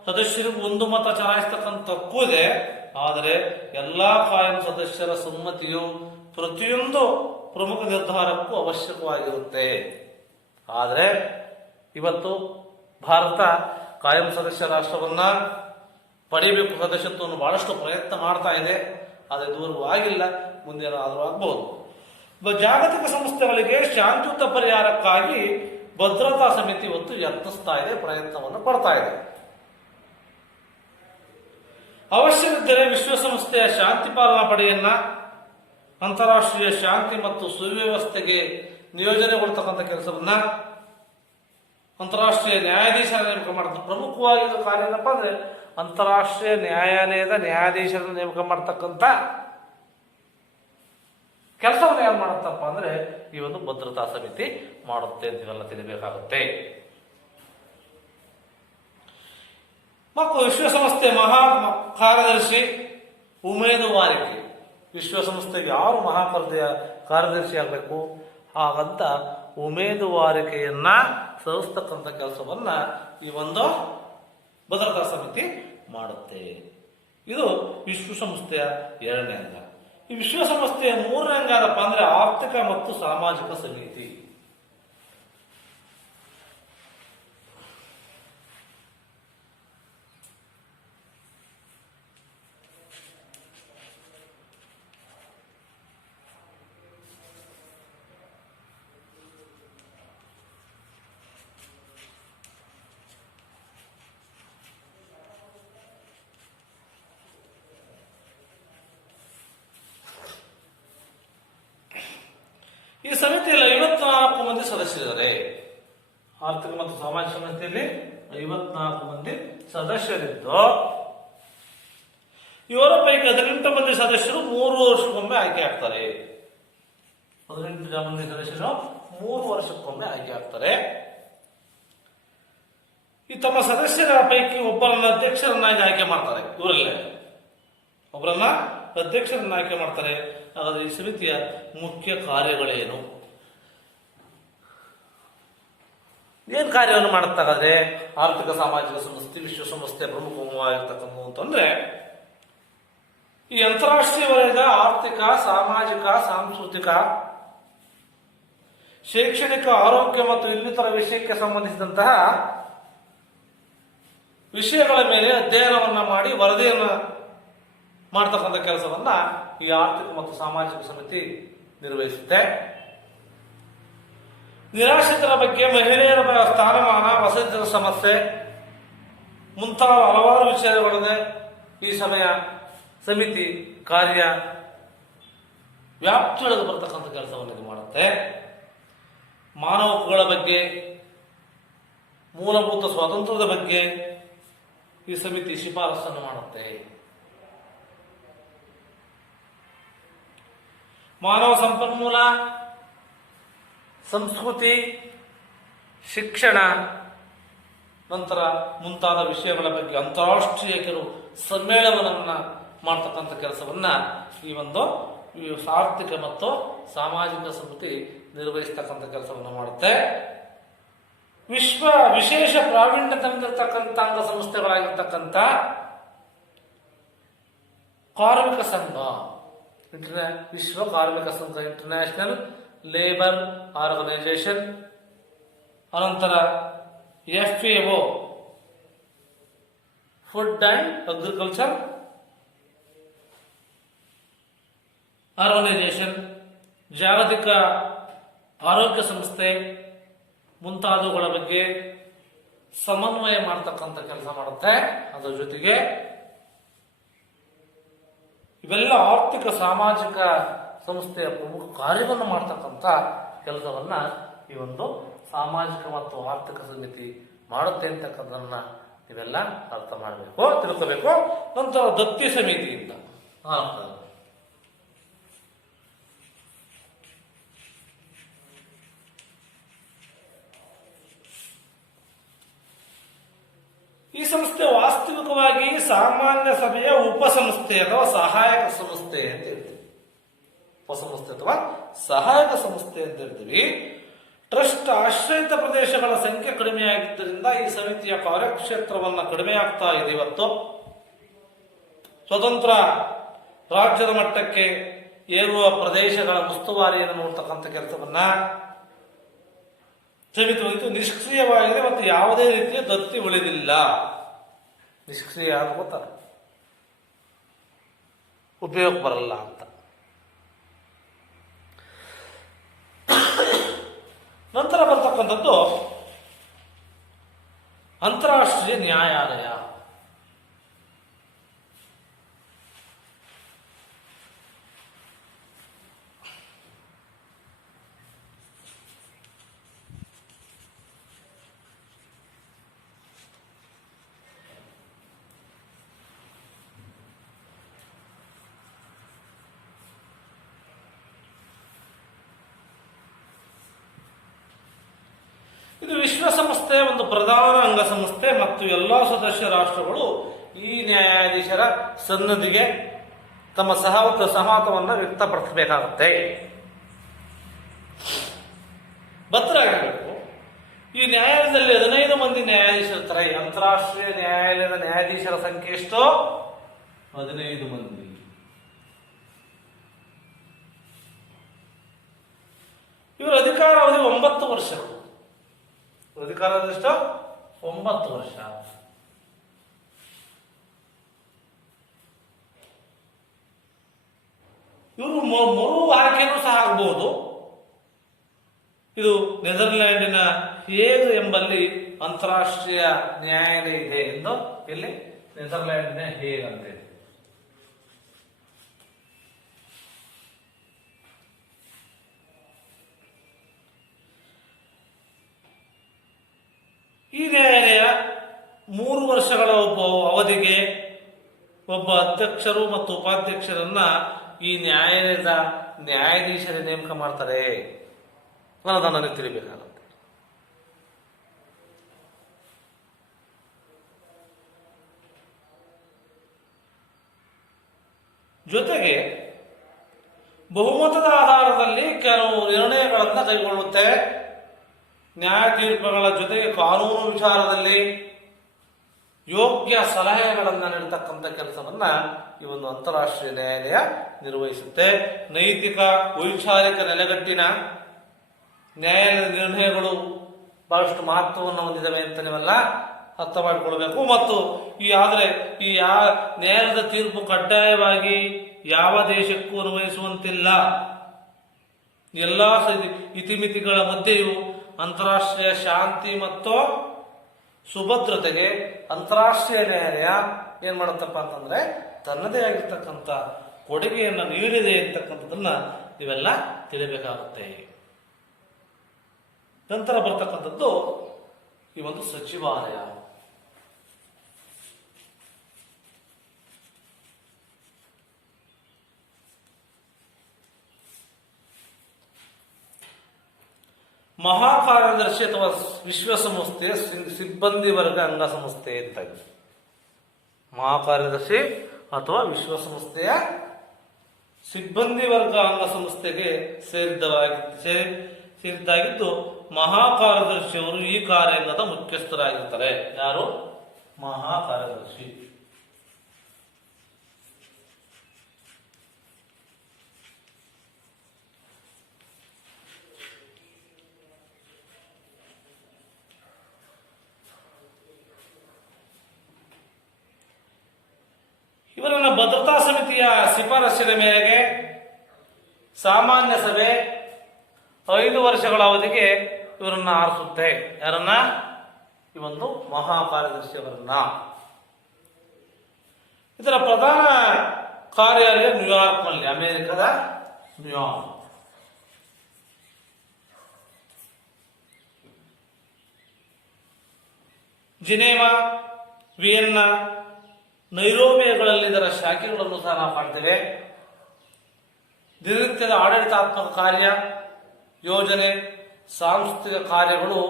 ಸದಸ್ಯರಿಗೂ 1 ಮತ ಚಲಾಯಿಸತಕ್ಕಂಥ ಹಕ್ಕು ಇದೆ. ಆದರೆ ಎಲ್ಲಾ ಕಾಯಂ ಸದಸ್ಯರ ಸಮ್ಮತಿಯು ಪ್ರತಿಯೊಂದು ಪ್ರಮುಖ ನಿರ್ಧಾರಕ್ಕೂ ಅವಶ್ಯಕವಾಗಿರುತ್ತೆ. ಆದರೆ ಇವತ್ತು ಭಾರತ ಕಾಯಂ ಸದಸ್ಯ ರಾಷ್ಟ್ರವನ್ನ ಪಡಿಬೇಕು, ಸದಸ್ಯತ್ವವನ್ನು ಬಹಳಷ್ಟು ಪ್ರಯತ್ನ ಮಾಡ್ತಾ ಇದೆ. ಆದರೆ ಇದುವರೆಗೂ ಆಗಿಲ್ಲ, ಮುಂದೇನಾದರೂ ಆಗಬಹುದು. ಜಾಗತಿಕ ಸಂಸ್ಥೆಗಳಿಗೆ ಶಾಂತಿಯುತ ಪರಿಹಾರಕ್ಕಾಗಿ ಭದ್ರತಾ ಸಮಿತಿ ಇವತ್ತು ಯತ್ನಿಸ್ತಾ ಇದೆ, ಪ್ರಯತ್ನವನ್ನು ಪಡ್ತಾ ಇದೆ. ಅವಶ್ಯವಿದ್ದರೆ ವಿಶ್ವಸಂಸ್ಥೆಯ ಶಾಂತಿ ಪಾಲನಾ ಪಡೆಯನ್ನ ಅಂತಾರಾಷ್ಟ್ರೀಯ ಶಾಂತಿ ಮತ್ತು ಸುವ್ಯವಸ್ಥೆಗೆ ನಿಯೋಜನೆಗೊಳ್ತಕ್ಕಂಥ ಕೆಲಸವನ್ನ ಅಂತಾರಾಷ್ಟ್ರೀಯ ನ್ಯಾಯಾಧೀಶರ ನೇಮಕ ಮಾಡ್ತಾರೆ. ಪ್ರಮುಖವಾಗಿ ಕಾರ್ಯ ಏನಪ್ಪ ಅಂದ್ರೆ ಅಂತಾರಾಷ್ಟ್ರೀಯ ನ್ಯಾಯಾಲಯದ ನ್ಯಾಯಾಧೀಶರನ್ನು ನೇಮಕ ಮಾಡ್ತಕ್ಕಂಥ ಕೆಲಸವನ್ನು ಯಾರು ಮಾಡುತ್ತಪ್ಪ ಅಂದ್ರೆ ಈ ಒಂದು ಭದ್ರತಾ ಸಮಿತಿ ಮಾಡುತ್ತೆ ಅಂತ ಇವೆಲ್ಲ ತಿಳಿಬೇಕಾಗುತ್ತೆ. ಮತ್ತು ವಿಶ್ವಸಂಸ್ಥೆ ಮಹಾ ಕಾರ್ಯದರ್ಶಿ ಉಮೇದುವಾರಿಕೆ, ವಿಶ್ವಸಂಸ್ಥೆಗೆ ಯಾರು ಮಹಾ ಕಾರ್ಯದರ್ಶಿ ಆಗಬೇಕು ಹಾಗಂತ ಉಮೇದುವಾರಿಕೆಯನ್ನ ಸಲ್ಲಿಸ್ತಕ್ಕಂಥ ಕೆಲಸವನ್ನ ಈ ಒಂದು ಭದ್ರತಾ ಸಮಿತಿ ಮಾಡುತ್ತೆ. ಇದು ವಿಶ್ವಸಂಸ್ಥೆಯ 2ನೇ ಅಂಗ. ಈ ವಿಶ್ವಸಂಸ್ಥೆಯ 3ನೇ ಅಂಗ ಏನಪ್ಪ ಅಂದ್ರೆ ಆರ್ಥಿಕ ಮತ್ತು ಸಾಮಾಜಿಕ ಸಮಿತಿ. ಈ ಸಮಿತಿಯಲ್ಲಿ 54 ಮಂದಿ ಸದಸ್ಯರಿದ್ದಾರೆ. ಆರ್ಥಿಕ ಮತ್ತು ಸಾಮಾಜಿಕ ಸಮಿತಿಯಲ್ಲಿ 54 ಮಂದಿ ಸದಸ್ಯರಿದ್ದು ಇವರ ಪೈಕಿ 18 ಮಂದಿ ಸದಸ್ಯರು 3 ವರ್ಷಕ್ಕೊಮ್ಮೆ ಆಯ್ಕೆ ಆಗ್ತಾರೆ. 18 ಮಂದಿ ಸದಸ್ಯರು 3 ವರ್ಷಕ್ಕೊಮ್ಮೆ ಆಯ್ಕೆ ಆಗ್ತಾರೆ. ಈ ತಮ್ಮ ಸದಸ್ಯರ ಪೈಕಿ ಒಬ್ಬರನ್ನ ಅಧ್ಯಕ್ಷರನ್ನಾಗಿ ಆಯ್ಕೆ ಮಾಡ್ತಾರೆ. ಇವರಲ್ಲೇ ಒಬ್ಬರನ್ನ ಅಧ್ಯಕ್ಷರನ್ನ ಆಯ್ಕೆ ಮಾಡ್ತಾರೆ. ಹಾಗಾದ್ರೆ ಈ ಸಮಿತಿಯ ಮುಖ್ಯ ಕಾರ್ಯಗಳೇನು, ಏನ್ ಕಾರ್ಯವನ್ನು ಮಾಡುತ್ತಾಗಾದ್ರೆ ಆರ್ಥಿಕ ಸಾಮಾಜಿಕ ಸಂಸ್ಥೆ ವಿಶ್ವಸಂಸ್ಥೆ ಪ್ರಮುಖವಾಗಿರ್ತಕ್ಕಂಥ ಅಂತಂದ್ರೆ ಈ ಅಂತಾರಾಷ್ಟ್ರೀಯ ವಲಯದ ಆರ್ಥಿಕ, ಸಾಮಾಜಿಕ, ಸಾಂಸ್ಕೃತಿಕ, ಶೈಕ್ಷಣಿಕ, ಆರೋಗ್ಯ ಮತ್ತು ಇನ್ನಿತರ ವಿಷಯಕ್ಕೆ ಸಂಬಂಧಿಸಿದಂತಹ ವಿಷಯಗಳ ಮೇಲೆ ಅಧ್ಯಯನವನ್ನ ಮಾಡಿ ವರದಿಯನ್ನ ಮಾಡತಕ್ಕಂಥ ಕೆಲಸವನ್ನ ಈ ಆರ್ಥಿಕ ಮತ್ತು ಸಾಮಾಜಿಕ ಸಮಿತಿ ನಿರ್ವಹಿಸುತ್ತೆ. ನಿರಾಶ್ರಿತರ ಬಗ್ಗೆ, ಮಹಿಳೆಯರ ಸ್ಥಾನಮಾನ, ವಸತಿ ಸಮಸ್ಯೆ ಮುಂತಾದ ಹಲವಾರು ವಿಷಯಗಳನ್ನೇ ಈ ಸಮಿತಿ ಕಾರ್ಯ ವ್ಯಾಪ್ತಿಯೊಳಗೆ ಬರತಕ್ಕಂಥ ಕೆಲಸವನ್ನು ಇದು ಮಾಡುತ್ತೆ. ಮಾನವ ಹಕ್ಕುಗಳ ಬಗ್ಗೆ, ಮೂಲಭೂತ ಸ್ವಾತಂತ್ರ್ಯದ ಬಗ್ಗೆ ಈ ಸಮಿತಿ ಶಿಫಾರಸನ್ನು ಮಾಡುತ್ತೆ. ಮಾನವ ಸಂಪನ್ಮೂಲ, ಸಂಸ್ಕೃತಿ, ಶಿಕ್ಷಣ ನಂತರ ಮುಂತಾದ ವಿಷಯಗಳ ಬಗ್ಗೆ ಅಂತಾರಾಷ್ಟ್ರೀಯ ಕೆಲವು ಸಮ್ಮೇಳನವನ್ನ ಮಾಡ್ತಕ್ಕಂಥ ಕೆಲಸವನ್ನ ಈ ಒಂದು ಆರ್ಥಿಕ ಮತ್ತು ಸಾಮಾಜಿಕ ಸಮಿತಿ ನಿರ್ವಹಿಸ್ತಕ್ಕಂಥ ಕೆಲಸವನ್ನು ಮಾಡುತ್ತೆ. ವಿಶೇಷ ಪ್ರಾವೀಣ್ಯ ತಂದಿರತಕ್ಕಂಥ ಅಂಗಸಂಸ್ಥೆಗಳಾಗಿರ್ತಕ್ಕಂಥ ಕಾರ್ಮಿಕ ಸಂಘ, ವಿಶ್ವ ಕಾರ್ಮಿಕ ಸಂಘ, ಇಂಟರ್ನ್ಯಾಷನಲ್ ಲೇಬರ್ ಆರ್ಗನೈಸೇಷನ್, ಅನಂತರ FAO food and agriculture organisation, ಜಾಗತಿಕ ಆರೋಗ್ಯ ಸಂಸ್ಥೆ ಮುಂತಾದವುಗಳ ಬಗ್ಗೆ ಸಮನ್ವಯ ಮಾಡತಕ್ಕಂಥ ಕೆಲಸ ಮಾಡುತ್ತೆ. ಅದರ ಜೊತೆಗೆ ಇವೆಲ್ಲ ಆರ್ಥಿಕ ಸಾಮಾಜಿಕ ಸಂಸ್ಥೆಯ ಪ್ರಮುಖ ಕಾರ್ಯವನ್ನು ಮಾಡತಕ್ಕಂಥ ಕೆಲಸವನ್ನ ಈ ಒಂದು ಸಾಮಾಜಿಕ ಮತ್ತು ಆರ್ಥಿಕ ಸಮಿತಿ ಮಾಡುತ್ತೆ ಅಂತಕ್ಕಂಥದನ್ನ ನೀವೆಲ್ಲ ಅರ್ಥ ಮಾಡಬೇಕು, ತಿಳ್ಕೋಬೇಕು. ನಂತರ ದತ್ತಿ ಸಮಿತಿಯಿಂದ ಈ ಸಂಸ್ಥೆ ವಾಸ್ತವಿಕವಾಗಿ ಸಾಮಾನ್ಯ ಸಭೆಯ ಉಪಸಂಸ್ಥೆ ಅಥವಾ ಸಹಾಯಕ ಸಂಸ್ಥೆ ಅಂತ ಹೇಳ್ತೀವಿ. ಉಪಸಂಸ್ಥೆ ಅಥವಾ ಸಹಾಯಕ ಸಂಸ್ಥೆ ಅಂತ ಹೇಳ್ತೀವಿ. ಟ್ರಸ್ಟ್ ಆಶ್ರಯಿತ ಪ್ರದೇಶಗಳ ಸಂಖ್ಯೆ ಕಡಿಮೆಯಾಗಿದ್ದರಿಂದ ಈ ಸಮಿತಿಯ ಕಾರ್ಯಕ್ಷೇತ್ರವನ್ನು ಕಡಿಮೆ ಆಗ್ತಾ ಇದೆ. ಇವತ್ತು ಸ್ವತಂತ್ರ ರಾಜ್ಯದ ಮಟ್ಟಕ್ಕೆ ಏರುವ ಪ್ರದೇಶಗಳ ಉಸ್ತುವಾರಿಯನ್ನು ನೋಡ್ತಕ್ಕಂಥ ಕೆಲಸವನ್ನ ಸಮಿತಿ ಹೊಂದಿದ್ದು ನಿಷ್ಕ್ರಿಯವಾಗಿದೆ ಮತ್ತು ಯಾವುದೇ ರೀತಿಯ ದತ್ತಿ ಉಳಿದಿಲ್ಲ. ನಿಷ್ಕ್ರಿಯ ಅಂತ ಗೊತ್ತಾರೆ, ಉಪಯೋಗ ಬರಲ್ಲ ಅಂತ. ನಂತರ ಬರ್ತಕ್ಕಂಥದ್ದು ಅಂತಾರಾಷ್ಟ್ರೀಯ ನ್ಯಾಯಾಲಯ. ಇದು ವಿಶ್ವಸಂಸ್ಥೆಯ ಒಂದು ಪ್ರಧಾನ ಅಂಗಸಂಸ್ಥೆ ಮತ್ತು ಎಲ್ಲ ಸದಸ್ಯ ರಾಷ್ಟ್ರಗಳು ಈ ನ್ಯಾಯಾಧೀಶರ ಸನ್ನದ್ಧಿಗೆ ತಮ್ಮ ಸಹಮತವನ್ನು ವ್ಯಕ್ತಪಡಿಸಬೇಕಾಗುತ್ತೆ, ಬದ್ಧರಾಗಿರಬೇಕು. ಈ ನ್ಯಾಯಾಲಯದಲ್ಲಿ 15 ಮಂದಿ ನ್ಯಾಯಾಧೀಶರಿರ್ತಾರೆ. ಅಂತಾರಾಷ್ಟ್ರೀಯ ನ್ಯಾಯಾಲಯದ ನ್ಯಾಯಾಧೀಶರ ಸಂಖ್ಯೆ ಎಷ್ಟು? 15 ಮಂದಿ. ಇವರ ಅಧಿಕಾರಾವಧಿ 9 ವರ್ಷಗಳು. ಅಧಿಕಾರದಷ್ಟು 9 ವರ್ಷ. ಇವರು ಮರು ಆಯ್ಕೆನೂ ಸಹ ಆಗಬಹುದು. ಇದು ನೆದರ್ಲ್ಯಾಂಡಿನ ಹೇಗ್ ಎಂಬಲ್ಲಿ ಅಂತಾರಾಷ್ಟ್ರೀಯ ನ್ಯಾಯಾಲಯ ಇದೆ ಎಂದು ಇಲ್ಲಿ ನೆದರ್ಲ್ಯಾಂಡಿನ ಹೇಗ್ ಅಂತೇಳಿ. ಈ ನ್ಯಾಯಾಲಯ 3 ವರ್ಷಗಳ ಅವಧಿಗೆ ಒಬ್ಬ ಅಧ್ಯಕ್ಷರು ಮತ್ತು ಉಪಾಧ್ಯಕ್ಷರನ್ನ ಈ ನ್ಯಾಯಾಲಯದ ನ್ಯಾಯಾಧೀಶರೇ ನೇಮಕ ಮಾಡ್ತಾರೆ ಅನ್ನೋದನ್ನು ನನಗೆ ತಿಳಿಬೇಕಾಗುತ್ತೆ. ಜೊತೆಗೆ ಬಹುಮತದ ಆಧಾರದಲ್ಲಿ ಕೆಲವು ನಿರ್ಣಯಗಳನ್ನು ಕೈಗೊಳ್ಳುತ್ತೆ. ನ್ಯಾಯ ತೀರ್ಪುಗಳ ಜೊತೆಗೆ ಕಾನೂನು ವಿಚಾರದಲ್ಲಿ ಯೋಗ್ಯ ಸಲಹೆಗಳನ್ನು ನೀಡತಕ್ಕಂಥ ಕೆಲಸವನ್ನ ಈ ಒಂದು ಅಂತಾರಾಷ್ಟ್ರೀಯ ನ್ಯಾಯಾಲಯ ನಿರ್ವಹಿಸುತ್ತೆ. ನೈತಿಕ ವೈಚಾರಿಕ ನೆಲೆಗಟ್ಟಿನ ನ್ಯಾಯಾಲಯದ ನಿರ್ಣಯಗಳು ಬಹಳಷ್ಟು ಮಹತ್ವವನ್ನು ಹೊಂದಿದವೆ ಅಂತ ನೀವೆಲ್ಲ ಅರ್ಥ ಮಾಡಿಕೊಳ್ಬೇಕು. ಮತ್ತು ಈ ನ್ಯಾಯಾಲಯದ ತೀರ್ಪು ಕಡ್ಡಾಯವಾಗಿ ಯಾವ ದೇಶಕ್ಕೂ ಅನ್ವಯಿಸುವಂತಿಲ್ಲ. ಎಲ್ಲ ಇತಿಮಿತಿಗಳ ಮಧ್ಯೆಯೂ ಅಂತಾರಾಷ್ಟ್ರೀಯ ಶಾಂತಿ ಮತ್ತು ಸುಭದ್ರತೆಗೆ ಅಂತಾರಾಷ್ಟ್ರೀಯ ನ್ಯಾಯಾಲಯ ಏನ್ ಮಾಡುತ್ತಪ್ಪ ಅಂತಂದ್ರೆ ತನ್ನದೇ ಆಗಿರ್ತಕ್ಕಂಥ ಕೊಡುಗೆಯನ್ನು ನೀಡಿದೆ ಅಂತಕ್ಕಂಥದ್ದನ್ನ ಇವೆಲ್ಲ ತಿಳಿಬೇಕಾಗುತ್ತೆ. ನಂತರ ಬರ್ತಕ್ಕಂಥದ್ದು ಈ ಒಂದು ಸಚಿವಾಲಯ. ಮಹಾಕಾರ್ಯದರ್ಶಿ ಅಥವಾ ವಿಶ್ವಸಂಸ್ಥೆಯ ಸಿಬ್ಬಂದಿ ವರ್ಗ ಅಂಗಸಂಸ್ಥೆ ಅಂತ ಇದೆ. ಮಹಾಕಾರ್ಯದರ್ಶಿ ಅಥವಾ ವಿಶ್ವಸಂಸ್ಥೆಯ ಸಿಬ್ಬಂದಿ ವರ್ಗ ಅಂಗಸಂಸ್ಥೆಗೆ ಸೇರಿದ್ದಾಗಿದ್ದು ಮಹಾಕಾರ್ಯದರ್ಶಿಯವರು ಈ ಕಾರ್ಯಾಂಗದ ಮುಖ್ಯಸ್ಥರಾಗಿರ್ತಾರೆ. ಯಾರು? ಮಹಾಕಾರ್ಯದರ್ಶಿ. ಇವರನ್ನ ಭದ್ರತಾ ಸಮಿತಿಯ ಶಿಫಾರಸ್ಸಿನ ಮೇರೆಗೆ ಸಾಮಾನ್ಯ ಸಭೆ 5 ವರ್ಷಗಳ ಅವಧಿಗೆ ಇವರನ್ನ ಆರಿಸುತ್ತೆ. ಯಾರನ್ನ? ಈ ಒಂದು ಮಹಾಕಾರ್ಯದರ್ಶಿಯವರನ್ನ. ಇದರ ಪ್ರಧಾನ ಕಾರ್ಯಾಲಯ ನ್ಯೂಯಾರ್ಕ್ನಲ್ಲಿ, ಅಮೆರಿಕದ ನ್ಯೂಯಾರ್ಕ್. ಜಿನೇವಾ, ವಿಯೆನ್ನಾ, ನೈರೋಬಿಗಳಲ್ಲಿ ಇದರ ಶಾಖೆಗಳನ್ನು ಸಹ ನಾವು ಕಾಣ್ತೇವೆ. ದಿನನಿತ್ಯದ ಆಡಳಿತಾತ್ಮಕ ಕಾರ್ಯ, ಯೋಜನೆ, ಸಾಂಸ್ಥಿಕ ಕಾರ್ಯಗಳು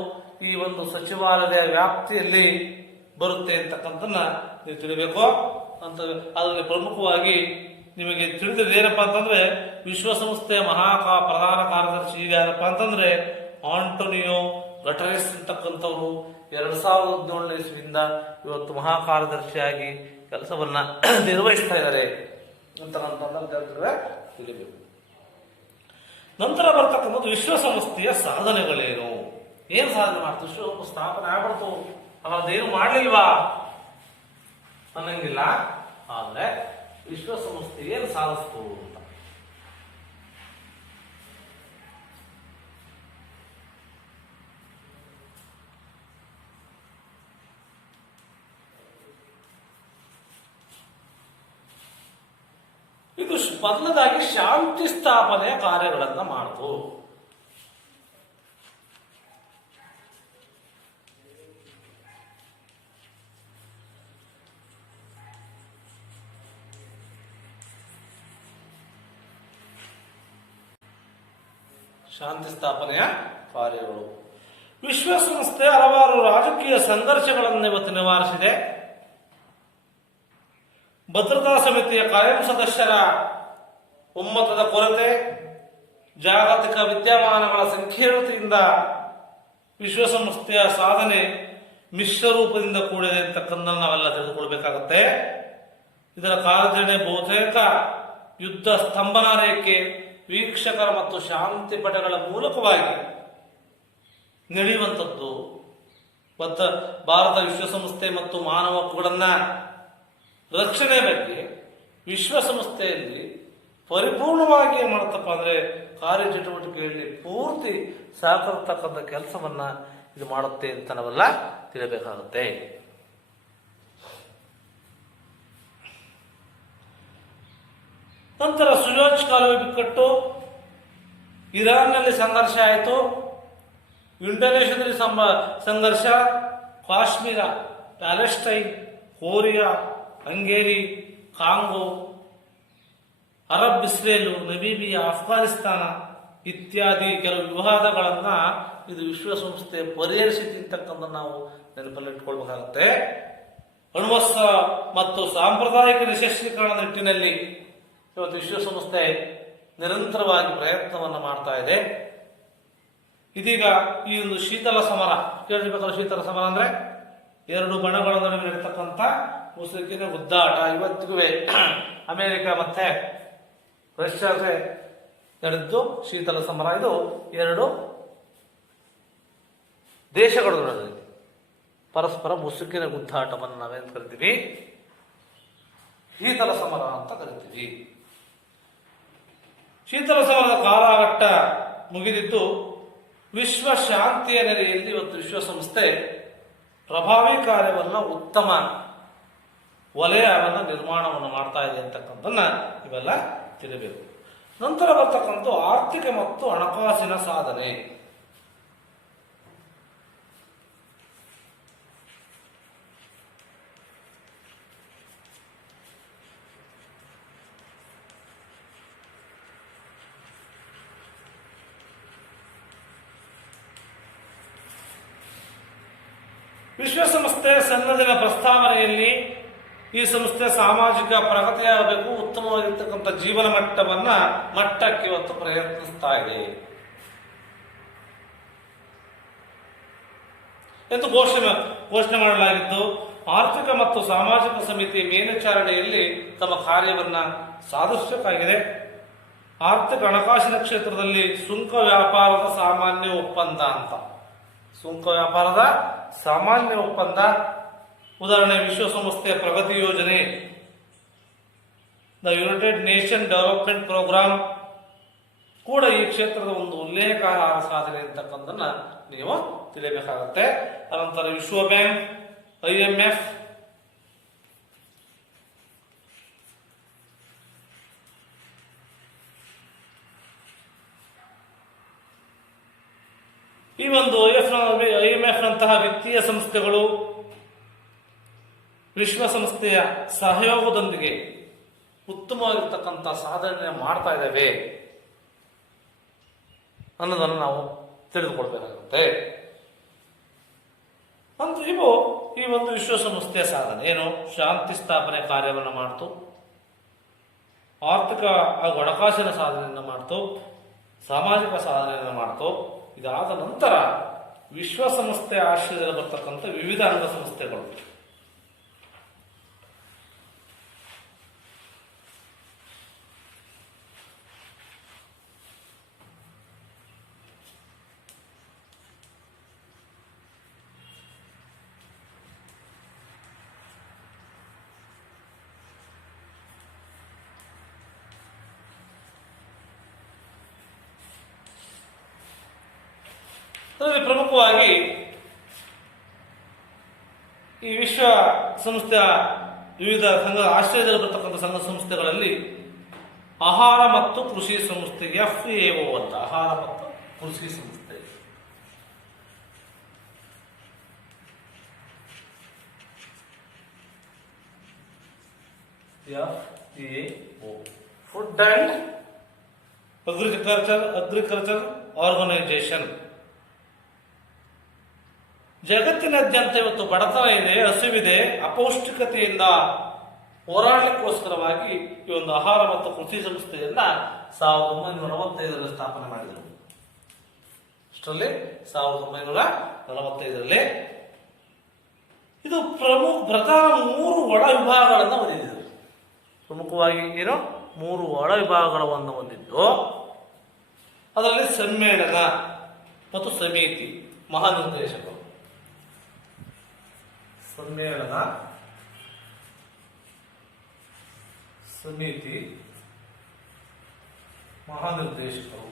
ಈ ಒಂದು ಸಚಿವಾಲಯದ ವ್ಯಾಪ್ತಿಯಲ್ಲಿ ಬರುತ್ತೆ ಅಂತಕ್ಕಂಥದ್ದನ್ನ ನೀವು ತಿಳಿಬೇಕು ಅಂತ. ಅದರಲ್ಲಿ ಪ್ರಮುಖವಾಗಿ ನಿಮಗೆ ತಿಳಿದಿದೆ ಏನಪ್ಪಾ ಅಂತಂದ್ರೆ ವಿಶ್ವಸಂಸ್ಥೆಯ ಪ್ರಧಾನ ಕಾರ್ಯದರ್ಶಿ ಯಾರಪ್ಪ ಅಂತಂದ್ರೆ ಆಂಟೋನಿಯೋ ಗಟರೆಸ್ ಅಂತಕ್ಕಂಥವ್ರು 2017ನೇ ಇಸ್ವಿಯಿಂದ ಇವತ್ತು ಮಹಾಕಾರ್ಯದರ್ಶಿಯಾಗಿ ಕೆಲಸವನ್ನ ನಿರ್ವಹಿಸ್ತಾ ಇದ್ದಾರೆ ಅಂತಕ್ಕಂಥದ್ದನ್ನ ತಿಳಿಬೇಕು. ನಂತರ ಬರ್ತಕ್ಕಂಥದ್ದು ವಿಶ್ವಸಂಸ್ಥೆಯ ಸಾಧನೆಗಳೇನು, ಏನ್ ಸಾಧನೆ ಮಾಡ್ತು, ವಿಶ್ವ ಸ್ಥಾಪನೆ ಆಗ್ಬಿಡ್ತು, ಅದೇನು ಮಾಡ್ಲಿಲ್ವಾ ಅನ್ನಂಗಿಲ್ಲ. ಆದ್ರೆ ವಿಶ್ವಸಂಸ್ಥೆ ಏನು ಸಾಧಿಸ್ತು ಅಂತ. ಇದು ಮೊದಲದಾಗಿ ಶಾಂತಿ ಸ್ಥಾಪನೆಯ ಕಾರ್ಯಗಳನ್ನ ಮಾಡಿತು. ಶಾಂತಿ ಸ್ಥಾಪನೆಯ ಕಾರ್ಯಗಳು. ವಿಶ್ವಸಂಸ್ಥೆ ಹಲವಾರು ರಾಜಕೀಯ ಸಂಘರ್ಷಗಳನ್ನು ಇವತ್ತು ನಿವಾರಿಸಿದೆ. ಭದ್ರತಾ ಸಮಿತಿಯ ಕಾಯಂ ಸದಸ್ಯರ ಒಮ್ಮತದ ಕೊರತೆ, ಜಾಗತಿಕ ವಿದ್ಯಮಾನಗಳ ಸಂಕೀರ್ಣತೆಯಿಂದ ವಿಶ್ವಸಂಸ್ಥೆಯ ಸಾಧನೆ ಮಿಶ್ರ ರೂಪದಿಂದ ಕೂಡಿದೆ ಅಂತಕ್ಕಂಥ ನಾವೆಲ್ಲ ತಿಳಿದುಕೊಳ್ಬೇಕಾಗತ್ತೆ. ಇದರ ಕಾರ್ಯಾಚರಣೆ ಬಹುತೇಕ ಯುದ್ಧ ಸ್ತಂಭನ ರೇಖೆ, ವೀಕ್ಷಕರ ಮತ್ತು ಶಾಂತಿ ಪಟಗಳ ಮೂಲಕವಾಗಿ ನಡೆಯುವಂಥದ್ದು. ಭಾರತ ವಿಶ್ವಸಂಸ್ಥೆ ಮತ್ತು ಮಾನವ ಹಕ್ಕುಗಳನ್ನ ರಕ್ಷಣೆ ಬಗ್ಗೆ ವಿಶ್ವಸಂಸ್ಥೆಯಲ್ಲಿ ಪರಿಪೂರ್ಣವಾಗಿ ಏನ್ ಮಾಡುತ್ತಪ್ಪ ಅಂದ್ರೆ ಕಾರ್ಯಚಟುವಟಿಕೆಯಲ್ಲಿ ಪೂರ್ತಿ ಸಹಕರಿಸ್ತಕ್ಕಂಥ ಕೆಲಸವನ್ನ ಇದು ಮಾಡುತ್ತೆ ಅಂತ ನಾವೆಲ್ಲ ತಿಳಿಬೇಕಾಗುತ್ತೆ. ನಂತರ ಸುಯೋಜ್ ಕಾಲುವೆ ಬಿಕ್ಕಟ್ಟು, ಇರಾನ್ನಲ್ಲಿ ಸಂಘರ್ಷ ಆಯಿತು, ಇಂಡೋನೇಷ್ಯಾದಲ್ಲಿ ಸಂಘರ್ಷ, Kashmir, Palestine, Korea, Hungary, Congo, Arab Israel, Namibia, Afghanistan ಇತ್ಯಾದಿ ಕೆಲವು ವಿವಾದಗಳನ್ನ ಇದು ವಿಶ್ವಸಂಸ್ಥೆ ಪರಿಹರಿಸಿರ್ತಕ್ಕಂಥ ನಾವು ನೆನಪಲ್ಲಿಟ್ಕೊಳ್ಬೇಕಾಗುತ್ತೆ. ಅಣ್ವಸ್ತ್ರ ಮತ್ತು ಸಾಂಪ್ರದಾಯಿಕ ನಿಶಸ್ತ್ರೀಕರಣದ ನಿಟ್ಟಿನಲ್ಲಿ ಇವತ್ತು ವಿಶ್ವಸಂಸ್ಥೆ ನಿರಂತರವಾಗಿ ಪ್ರಯತ್ನವನ್ನು ಮಾಡ್ತಾ ಇದೆ. ಇದೀಗ ಈ ಒಂದು ಶೀತಲ ಸಮರ ಕೇಳಬೇಕಾದ್ರೆ, ಶೀತಲ ಸಮರ ಅಂದ್ರೆ ಎರಡು ಬಣಗಳ ನಡುವೆ ಇರತಕ್ಕಂಥ ಮುಸುಕಿನ ಗುದ್ದಾಟ ಇವತ್ತಿಗೂ ಅಮೆರಿಕ ಮತ್ತೆ ರಷ್ಯಾಗೆ ನಡೆದ್ದು ಶೀತಲ ಸಮರ. ಇದು ಎರಡು ದೇಶಗಳು ನಡೆದಿದೆ. ಪರಸ್ಪರ ಮುಸುಕಿನ ಗುದ್ದಾಟವನ್ನು ನಾವೇನು ಕರಿತೀವಿ, ಶೀತಲ ಸಮರ ಅಂತ ಕರಿತೀವಿ. ಶೀತಲ ಸಮರದ ಕಾಲಘಟ್ಟ ಮುಗಿದಿದ್ದು ವಿಶ್ವ ಶಾಂತಿಯ ನೆಲೆಯಲ್ಲಿ ಇವತ್ತು ವಿಶ್ವಸಂಸ್ಥೆ ಪ್ರಭಾವಿ ಕಾರ್ಯವನ್ನು, ಉತ್ತಮ ವಲಯವನ್ನು ನಿರ್ಮಾಣವನ್ನು ಮಾಡ್ತಾ ಇದೆ ಅಂತಕ್ಕಂಥದ್ದನ್ನ ಇವೆಲ್ಲ ತಿಳಿಬೇಕು. ನಂತರ ಬರ್ತಕ್ಕಂಥ ಆರ್ಥಿಕ ಮತ್ತು ಹಣಕಾಸಿನ ಸಾಧನೆ. ವಿಶ್ವಸಂಸ್ಥೆ ಸನ್ನದಿನ ಪ್ರಸ್ತಾವನೆಯಲ್ಲಿ ಈ ಸಂಸ್ಥೆ ಸಾಮಾಜಿಕ ಪ್ರಗತಿಯಾಗಬೇಕು, ಉತ್ತಮವಾಗಿರ್ತಕ್ಕಂಥ ಜೀವನ ಮಟ್ಟಕ್ಕೆ ಇವತ್ತು ಪ್ರಯತ್ನಿಸ್ತಾ ಇದೆ ಎಂದು ಘೋಷಣೆ ಮಾಡಲಾಗಿದ್ದು, ಆರ್ಥಿಕ ಮತ್ತು ಸಾಮಾಜಿಕ ಸಮಿತಿ ಮೇಲ್ವಿಚಾರಣೆಯಲ್ಲಿ ತಮ್ಮ ಕಾರ್ಯವನ್ನ ಸಾಧಿಸಬೇಕಾಗಿದೆ. ಆರ್ಥಿಕ ಹಣಕಾಸಿನ ಕ್ಷೇತ್ರದಲ್ಲಿ ಸುಂಕ ವ್ಯಾಪಾರದ ಸಾಮಾನ್ಯ ಒಪ್ಪಂದ ಅಂತ, ಸುಂಕ ವ್ಯಾಪಾರದ ಸಾಮಾನ್ಯ ಒಪ್ಪಂದ, ಉದಾಹರಣೆ ವಿಶ್ವಸಂಸ್ಥೆಯ ಪ್ರಗತಿ ಯೋಜನೆ, the united nation development programme ಕೂಡ ಈ ಕ್ಷೇತ್ರದ ಒಂದು ಉಲ್ಲೇಖಾರ್ಹ ಸಾಧನೆ ಅಂತಕ್ಕಂಥದ್ದನ್ನ ನೀವು ತಿಳಿಯಬೇಕಾಗತ್ತೆ. ಅನಂತರ ವಿಶ್ವ ಬ್ಯಾಂಕ್, IMF, ಈ ಒಂದು IMF ನಂತಹ ವಿತ್ತೀಯ ಸಂಸ್ಥೆಗಳು ವಿಶ್ವಸಂಸ್ಥೆಯ ಸಹಯೋಗದೊಂದಿಗೆ ಉತ್ತಮವಾಗಿರ್ತಕ್ಕಂಥ ಸಾಧನೆ ಮಾಡ್ತಾ ಇದ್ದೇವೆ ಅನ್ನೋದನ್ನು ನಾವು ತಿಳಿದುಕೊಳ್ಬೇಕಾಗುತ್ತೆ. ಅಂತ ಇವು ಈ ಒಂದು ವಿಶ್ವಸಂಸ್ಥೆಯ ಸಾಧನೆ ಏನು, ಶಾಂತಿ ಸ್ಥಾಪನೆ ಕಾರ್ಯವನ್ನು ಮಾಡ್ತು, ಆರ್ಥಿಕ ಹಾಗೂ ಹಣಕಾಸಿನ ಸಾಧನೆಯನ್ನು ಮಾಡ್ತು, ಸಾಮಾಜಿಕ ಸಾಧನೆಯನ್ನು ಮಾಡ್ತು. ಇದಾದ ನಂತರ ವಿಶ್ವಸಂಸ್ಥೆಯ ಆಶ್ರಯದಲ್ಲಿ ಬರ್ತಕ್ಕಂಥ ವಿವಿಧ ಅಂಗಸಂಸ್ಥೆಗಳು, ಅದರಲ್ಲಿ ಪ್ರಮುಖವಾಗಿ ಈ ವಿಶ್ವ ಸಂಸ್ಥೆಯ ವಿವಿಧ ಸಂಘ ಆಶ್ರಯದಲ್ಲಿ ಬರ್ತಕ್ಕಂಥ ಸಂಘ ಸಂಸ್ಥೆಗಳಲ್ಲಿ ಆಹಾರ ಮತ್ತು ಕೃಷಿ ಸಂಸ್ಥೆ FAO ಅಂತ, ಆಹಾರ ಮತ್ತು ಕೃಷಿ ಸಂಸ್ಥೆ, FAO, food and agriculture organisation. ಜಗತ್ತಿನಾದ್ಯಂತ ಇವತ್ತು ಬಡತನ ಇದೆ, ಹಸಿವಿದೆ, ಅಪೌಷ್ಟಿಕತೆಯಿಂದ ಹೋರಾಟಕ್ಕೋಸ್ಕರವಾಗಿ ಈ ಒಂದು ಆಹಾರ ಮತ್ತು ಕೃಷಿ ಸಂಸ್ಥೆಯನ್ನ 1945ರಲ್ಲಿ ಸ್ಥಾಪನೆ ಮಾಡಿದರು. ಅಷ್ಟರಲ್ಲಿ 1945ರಲ್ಲಿ ಇದು ಪ್ರಧಾನ 3 ಒಳ ವಿಭಾಗಗಳನ್ನು ಹೊಂದಿದ್ದು. ಪ್ರಮುಖವಾಗಿ ಏನು 3 ಒಳ ವಿಭಾಗಗಳನ್ನು ಹೊಂದಿದ್ದು. ಅದರಲ್ಲಿ ಸಮ್ಮೇಳನ ಮತ್ತು ಸಮಿತಿ, ಮಹಾನಿರ್ದೇಶಕರು. ಸಮ್ಮೇಳನ, ಸಮಿತಿ, ಮಹಾನಿರ್ದೇಶಕರು.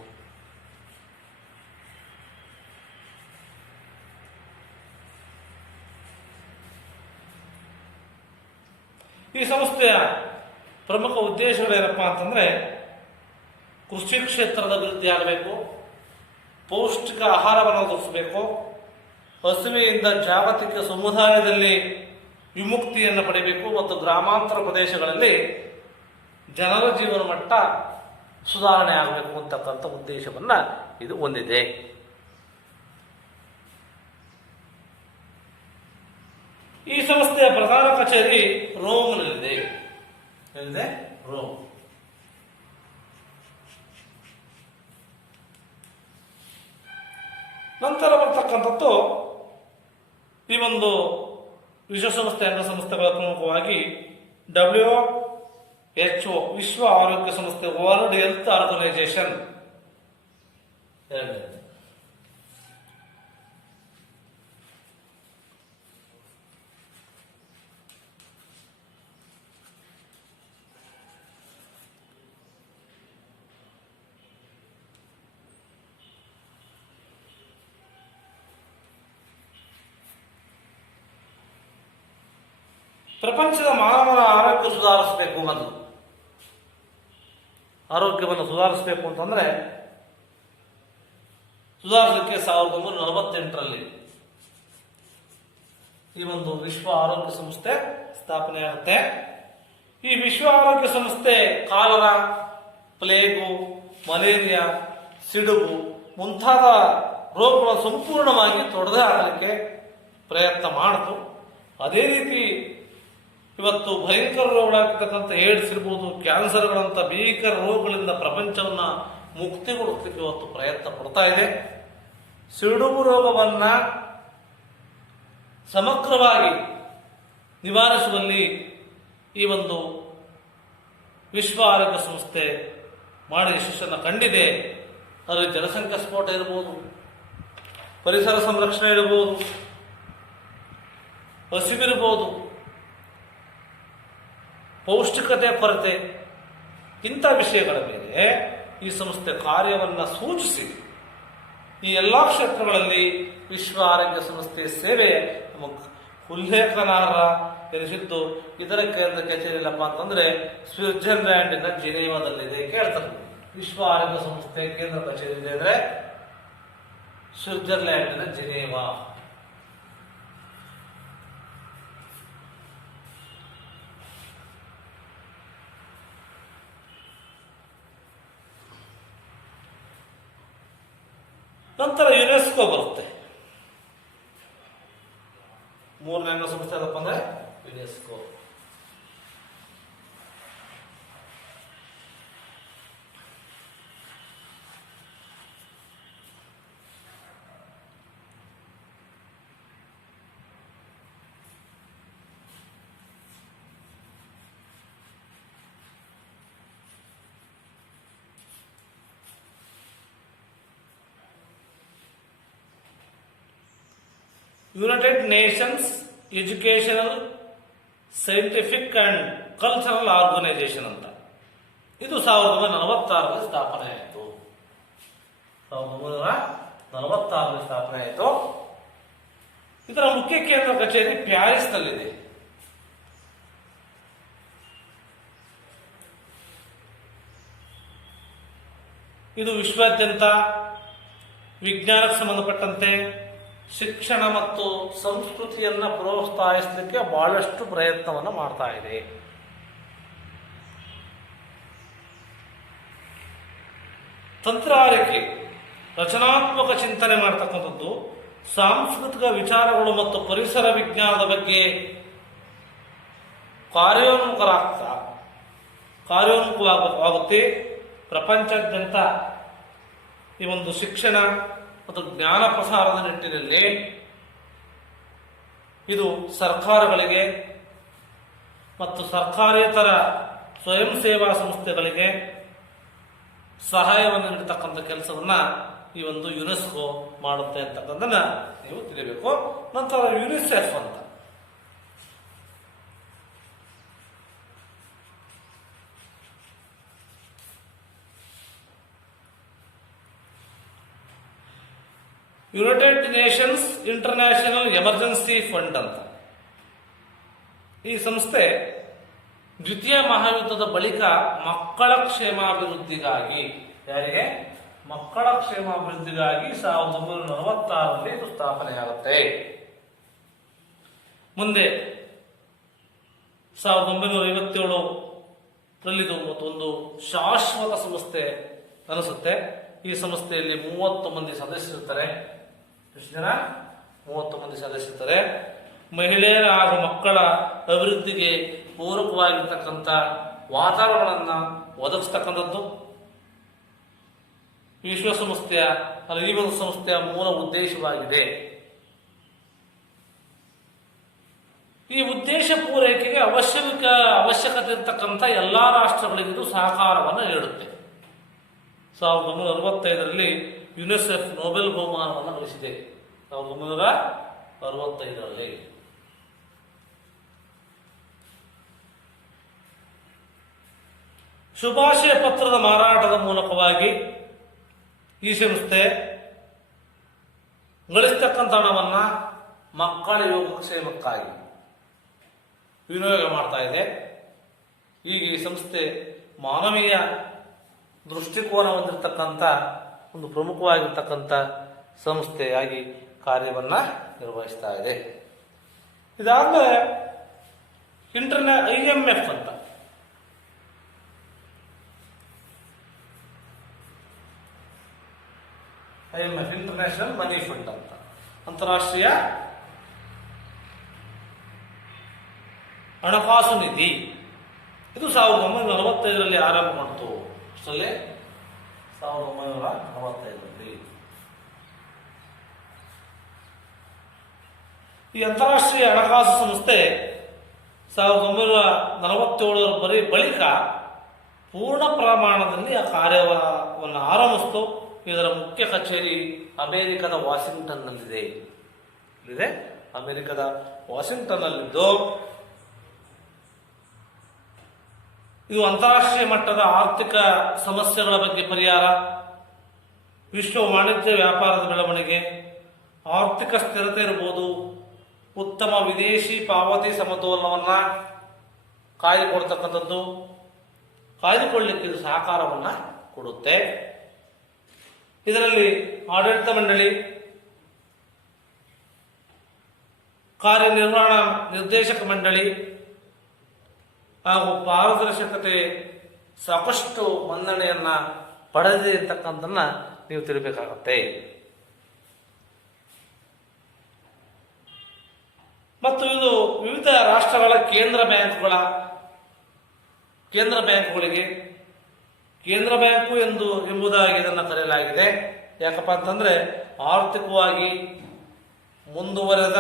ಈ ಸಂಸ್ಥೆಯ ಪ್ರಮುಖ ಉದ್ದೇಶಗಳೇನಪ್ಪಾ ಅಂತಂದ್ರೆ, ಕೃಷಿ ಕ್ಷೇತ್ರದ ಅಭಿವೃದ್ಧಿ ಆಗಬೇಕು, ಪೌಷ್ಟಿಕ ಆಹಾರವನ್ನು ಒದಗಿಸಬೇಕು, ಹಸಿವೆಯಿಂದ ಜಾಗತಿಕ ಸಮುದಾಯದಲ್ಲಿ ವಿಮುಕ್ತಿಯನ್ನು ಪಡೆಯಬೇಕು ಮತ್ತು ಗ್ರಾಮಾಂತರ ಪ್ರದೇಶಗಳಲ್ಲಿ ಜನರ ಜೀವನ ಮಟ್ಟ ಸುಧಾರಣೆ ಆಗಬೇಕು ಅಂತಕ್ಕಂಥ ಉದ್ದೇಶವನ್ನ ಇದು ಹೊಂದಿದೆ. ಈ ಸಂಸ್ಥೆಯ ಪ್ರಧಾನ ಕಚೇರಿ ರೋಮ್ನಲ್ಲಿದೆ. ಎಲ್ಲಿದೆ? ರೋಮ್. ನಂತರ ಬರ್ತಕ್ಕಂಥದ್ದು ಈ ಒಂದು ವಿಶ್ವಸಂಸ್ಥೆ ಅಂಗಸಂಸ್ಥೆಗಳ ಪ್ರಮುಖವಾಗಿ WHO, ವಿಶ್ವ ಆರೋಗ್ಯ ಸಂಸ್ಥೆ, ವರ್ಲ್ಡ್ ಹೆಲ್ತ್ ಆರ್ಗನೈಸೇಷನ್. ಪ್ರಪಂಚದ ಮಾನವರ ಆರೋಗ್ಯ ಸುಧಾರಿಸಬೇಕು. ಮೊದಲು ಆರೋಗ್ಯವನ್ನು ಸುಧಾರಿಸಬೇಕು ಅಂತಂದ್ರೆ ಸುಧಾರಿಸಲಿಕ್ಕೆ 1948ರಲ್ಲಿ ಈ ಒಂದು ವಿಶ್ವ ಆರೋಗ್ಯ ಸಂಸ್ಥೆ ಸ್ಥಾಪನೆ ಆಗುತ್ತೆ. ಈ ವಿಶ್ವ ಆರೋಗ್ಯ ಸಂಸ್ಥೆ ಕಾಲರ, ಪ್ಲೇಗು, ಮಲೇರಿಯಾ, ಸಿಡುಬು ಮುಂತಾದ ರೋಗಗಳನ್ನು ಸಂಪೂರ್ಣವಾಗಿ ತೊಡೆದು ಹಾಕಲಿಕ್ಕೆ ಪ್ರಯತ್ನ ಮಾಡಿತು. ಅದೇ ರೀತಿ ಇವತ್ತು ಭಯಂಕರ ರೋಗಗಳಾಗಿರ್ತಕ್ಕಂಥ ಏಡ್ಸ್ ಇರ್ಬೋದು, ಕ್ಯಾನ್ಸರ್ಗಳಂತ ಭೀಕರ ರೋಗಗಳಿಂದ ಪ್ರಪಂಚವನ್ನ ಮುಕ್ತಿಗೊಳಿಸಲಿಕ್ಕೆ ಇವತ್ತು ಪ್ರಯತ್ನ ಪಡ್ತಾ ಇದೆ. ಸಿಡುಬು ರೋಗವನ್ನ ಸಮಗ್ರವಾಗಿ ನಿವಾರಿಸುವಲ್ಲಿ ಈ ಒಂದು ವಿಶ್ವ ಆರೋಗ್ಯ ಸಂಸ್ಥೆ ಮಾಡಿ ಯಶಸ್ಸನ್ನು ಕಂಡಿದೆ. ಅದರಲ್ಲಿ ಜನಸಂಖ್ಯಾ ಸ್ಫೋಟ ಇರ್ಬೋದು, ಪರಿಸರ ಸಂರಕ್ಷಣೆ ಇರಬಹುದು, ಹಸಿವಿರ್ಬೋದು, ಪೌಷ್ಟಿಕತೆ ಕೊರತೆ ಇಂಥ ವಿಷಯಗಳ ಮೇಲೆ ಈ ಸಂಸ್ಥೆ ಕಾರ್ಯವನ್ನು ಸೂಚಿಸಿ ಈ ಎಲ್ಲ ಕ್ಷೇತ್ರಗಳಲ್ಲಿ ವಿಶ್ವ ಆರೋಗ್ಯ ಸಂಸ್ಥೆ ಸೇವೆ ನಮಗೆ ಉಲ್ಲೇಖನಾರ್ಹ ಎನಿಸಿದ್ದು. ಇದರ ಕೇಂದ್ರ ಕಚೇರಿ ಇಲ್ಲಪ್ಪ ಅಂತಂದ್ರೆ ಸ್ವಿಟ್ಜರ್ಲ್ಯಾಂಡಿನ ಜಿನೇವಾದಲ್ಲಿದೆ. ಕೇಳ್ತಾರೆ, ವಿಶ್ವ ಆರೋಗ್ಯ ಸಂಸ್ಥೆ ಕೇಂದ್ರ ಕಚೇರಿ ಇದೆ ಅಂದ್ರೆ ಸ್ವಿಟ್ಜರ್ಲ್ಯಾಂಡಿನ ಜಿನೇವಾ. ನಂತರ ಯುನೆಸ್ಕೋ ಬರುತ್ತೆ. ಮೂರನೇ ಸಂಸ್ಥೆ ಅದಪ್ಪ ಅಂದ್ರೆ UNESCO. United nations educational, scientific and cultural organisation ಅಂತ ಇದು 1946ರಲ್ಲಿ ಸ್ಥಾಪನೆ ಆಯಿತು. 1946ರಲ್ಲಿ ಸ್ಥಾಪನೆ ಆಯಿತು. ಇದರ ಮುಖ್ಯ ಕೇಂದ್ರ ಕಚೇರಿ ಪ್ಯಾರಿಸ್ನಲ್ಲಿದೆ. ಇದು ವಿಶ್ವಾದ್ಯಂತ ವಿಜ್ಞಾನಕ್ಕೆ ಸಂಬಂಧಪಟ್ಟಂತೆ ಶಿಕ್ಷಣ ಮತ್ತು ಸಂಸ್ಕೃತಿಯನ್ನ ಪ್ರೋತ್ಸಾಹಿಸಲಿಕ್ಕೆ ಬಹಳಷ್ಟು ಪ್ರಯತ್ನವನ್ನು ಮಾಡ್ತಾ ಇದೆ. ತಂತ್ರಾರಿಕೆ, ರಚನಾತ್ಮಕ ಚಿಂತನೆ ಮಾಡತಕ್ಕಂಥದ್ದು, ಸಾಂಸ್ಕೃತಿಕ ವಿಚಾರಗಳು ಮತ್ತು ಪರಿಸರ ವಿಜ್ಞಾನದ ಬಗ್ಗೆ ಕಾರ್ಯೋನ್ಮುಖವಾಗುತ್ತೆ. ಪ್ರಪಂಚಾದ್ಯಂತ ಈ ಒಂದು ಶಿಕ್ಷಣ ಮತ್ತು ಜ್ಞಾನ ಪ್ರಸಾರದ ನಿಟ್ಟಿನಲ್ಲಿ ಇದು ಸರ್ಕಾರಗಳಿಗೆ ಮತ್ತು ಸರ್ಕಾರೇತರ ಸ್ವಯಂ ಸೇವಾ ಸಂಸ್ಥೆಗಳಿಗೆ ಸಹಾಯವನ್ನು ನೀಡತಕ್ಕಂಥ ಕೆಲಸವನ್ನ ಈ ಒಂದು ಯುನೆಸ್ಕೋ ಮಾಡುತ್ತೆ ಅಂತಕ್ಕಂಥದ್ದನ್ನ ನೀವು ತಿಳಿಯಬೇಕು. ನಂತರ ಯುನಿಸೆಫ್ ಅಂತ United Nations international emergency fund ಅಂತ ಈ ಸಂಸ್ಥೆ ದ್ವಿತೀಯ ಮಹಾಯುದ್ಧದ ಬಳಿಕ ಮಕ್ಕಳ ಕ್ಷೇಮಾಭಿವೃದ್ಧಿಗಾಗಿ, ಯಾರಿಗೆ? ಮಕ್ಕಳ ಕ್ಷೇಮಾಭಿವೃದ್ಧಿಗಾಗಿ 1946ರಲ್ಲಿ ಇದು ಸ್ಥಾಪನೆಯಾಗುತ್ತೆ. ಮುಂದೆ 1957ರಲ್ಲಿ ಇದು ಒಂದು ಶಾಶ್ವತ ಸಂಸ್ಥೆ ಅನಿಸುತ್ತೆ. ಈ ಸಂಸ್ಥೆಯಲ್ಲಿ 30 ಮಂದಿ ಸದಸ್ಯರಿರ್ತಾರೆ. ಎಷ್ಟು ಜನ? 30 ಮಂದಿ ಸದಸ್ಯರಿರ್ತಾರೆ. ಮಹಿಳೆಯರ ಹಾಗೂ ಮಕ್ಕಳ ಅಭಿವೃದ್ಧಿಗೆ ಪೂರಕವಾಗಿರ್ತಕ್ಕಂಥ ವಾತಾವರಣವನ್ನು ಒದಗಿಸ್ತಕ್ಕಂಥದ್ದು ವಿಶ್ವಸಂಸ್ಥೆಯ ಈ ಒಂದು ಸಂಸ್ಥೆಯ ಮೂಲ ಉದ್ದೇಶವಾಗಿದೆ. ಈ ಉದ್ದೇಶ ಪೂರೈಕೆಗೆ ಅವಶ್ಯಕತೆ ಇರತಕ್ಕಂಥ ಎಲ್ಲಾ ರಾಷ್ಟ್ರಗಳಿಗೂ ಸಹಕಾರವನ್ನು ನೀಡುತ್ತೆ. 1965ರಲ್ಲಿ ಯುನಿಸೆಫ್ ನೊಬೆಲ್ ಬಹುಮಾನವನ್ನು ಗಳಿಸಿದೆ. 1965ರಲ್ಲಿ ಶುಭಾಶಯ ಪತ್ರದ ಮಾರಾಟದ ಮೂಲಕವಾಗಿ ಈ ಸಂಸ್ಥೆ ಗಳಿಸ್ತಕ್ಕಂಥ ಹಣವನ್ನ ಮಕ್ಕಳ ಯೋಗಕ್ಷೇಮಕ್ಕಾಗಿ ವಿನಿಯೋಗ ಮಾಡ್ತಾ ಇದೆ. ಈಗ ಈ ಸಂಸ್ಥೆ ಮಾನವೀಯ ದೃಷ್ಟಿಕೋನ ಹೊಂದಿರತಕ್ಕಂಥ ಒಂದು ಪ್ರಮುಖವಾಗಿರ್ತಕ್ಕಂಥ ಸಂಸ್ಥೆಯಾಗಿ ಕಾರ್ಯವನ್ನ ನಿರ್ವಹಿಸ್ತಾ ಇದೆ. ಇದಾದ್ಮೇಲೆ IMF ಅಂತ IMF ಇಂಟರ್ನ್ಯಾಷನಲ್ ಮನಿ ಫಂಡ್ ಅಂತ ಅಂತಾರಾಷ್ಟ್ರೀಯ ಹಣಕಾಸು ನಿಧಿ. ಇದು 1945ರಲ್ಲಿ ಆರಂಭ ಮಾಡಿತು. ಅಷ್ಟರಲ್ಲೇ 1945ರಲ್ಲಿ ಈ ಅಂತಾರಾಷ್ಟ್ರೀಯ ಹಣಕಾಸು ಸಂಸ್ಥೆ 1947 ಬಳಿಕ ಪೂರ್ಣ ಪ್ರಮಾಣದಲ್ಲಿ ಆ ಕಾರ್ಯವನ್ನು ಆರಂಭಿಸಿತು. ಇದರ ಮುಖ್ಯ ಕಚೇರಿ ಅಮೆರಿಕದ ವಾಷಿಂಗ್ಟನ್ನಲ್ಲಿದೆ. ಅಮೆರಿಕದ ವಾಷಿಂಗ್ಟನ್ನಲ್ಲಿದ್ದು ಇದು ಅಂತಾರಾಷ್ಟ್ರೀಯ ಮಟ್ಟದ ಆರ್ಥಿಕ ಸಮಸ್ಯೆಗಳ ಬಗ್ಗೆ ಪರಿಹಾರ, ವಿಶ್ವ ವಾಣಿಜ್ಯ ವ್ಯಾಪಾರದ ಬೆಳವಣಿಗೆ, ಆರ್ಥಿಕ ಸ್ಥಿರತೆ ಇರಬಹುದು, ಉತ್ತಮ ವಿದೇಶಿ ಪಾವತಿ ಸಮತೋಲನವನ್ನ ಕಾಯ್ದುಕೊಳ್ತಕ್ಕಂಥದ್ದು, ಕಾಯ್ದುಕೊಳ್ಳಲಿಕ್ಕೆ ಇದು ಸಹಕಾರವನ್ನ ಕೊಡುತ್ತೆ. ಇದರಲ್ಲಿ ಆಡಳಿತ ಮಂಡಳಿ, ಕಾರ್ಯನಿರ್ವಹಣಾ ನಿರ್ದೇಶಕ ಮಂಡಳಿ ಹಾಗೂ ಪಾರದರ್ಶಕತೆ ಸಾಕಷ್ಟು ಮನ್ನಣೆಯನ್ನ ಪಡೆದಿದೆ ಅಂತಕ್ಕಂಥದ್ದನ್ನ ನೀವು ತಿಳಿಬೇಕಾಗತ್ತೆ. ಮತ್ತು ಇದು ವಿವಿಧ ರಾಷ್ಟ್ರಗಳ ಕೇಂದ್ರ ಬ್ಯಾಂಕ್ಗಳಿಗೆ ಕೇಂದ್ರ ಬ್ಯಾಂಕು ಎಂಬುದಾಗಿ ಇದನ್ನು ಕರೆಯಲಾಗಿದೆ. ಯಾಕಪ್ಪ ಅಂತಂದ್ರೆ ಆರ್ಥಿಕವಾಗಿ ಮುಂದುವರೆದ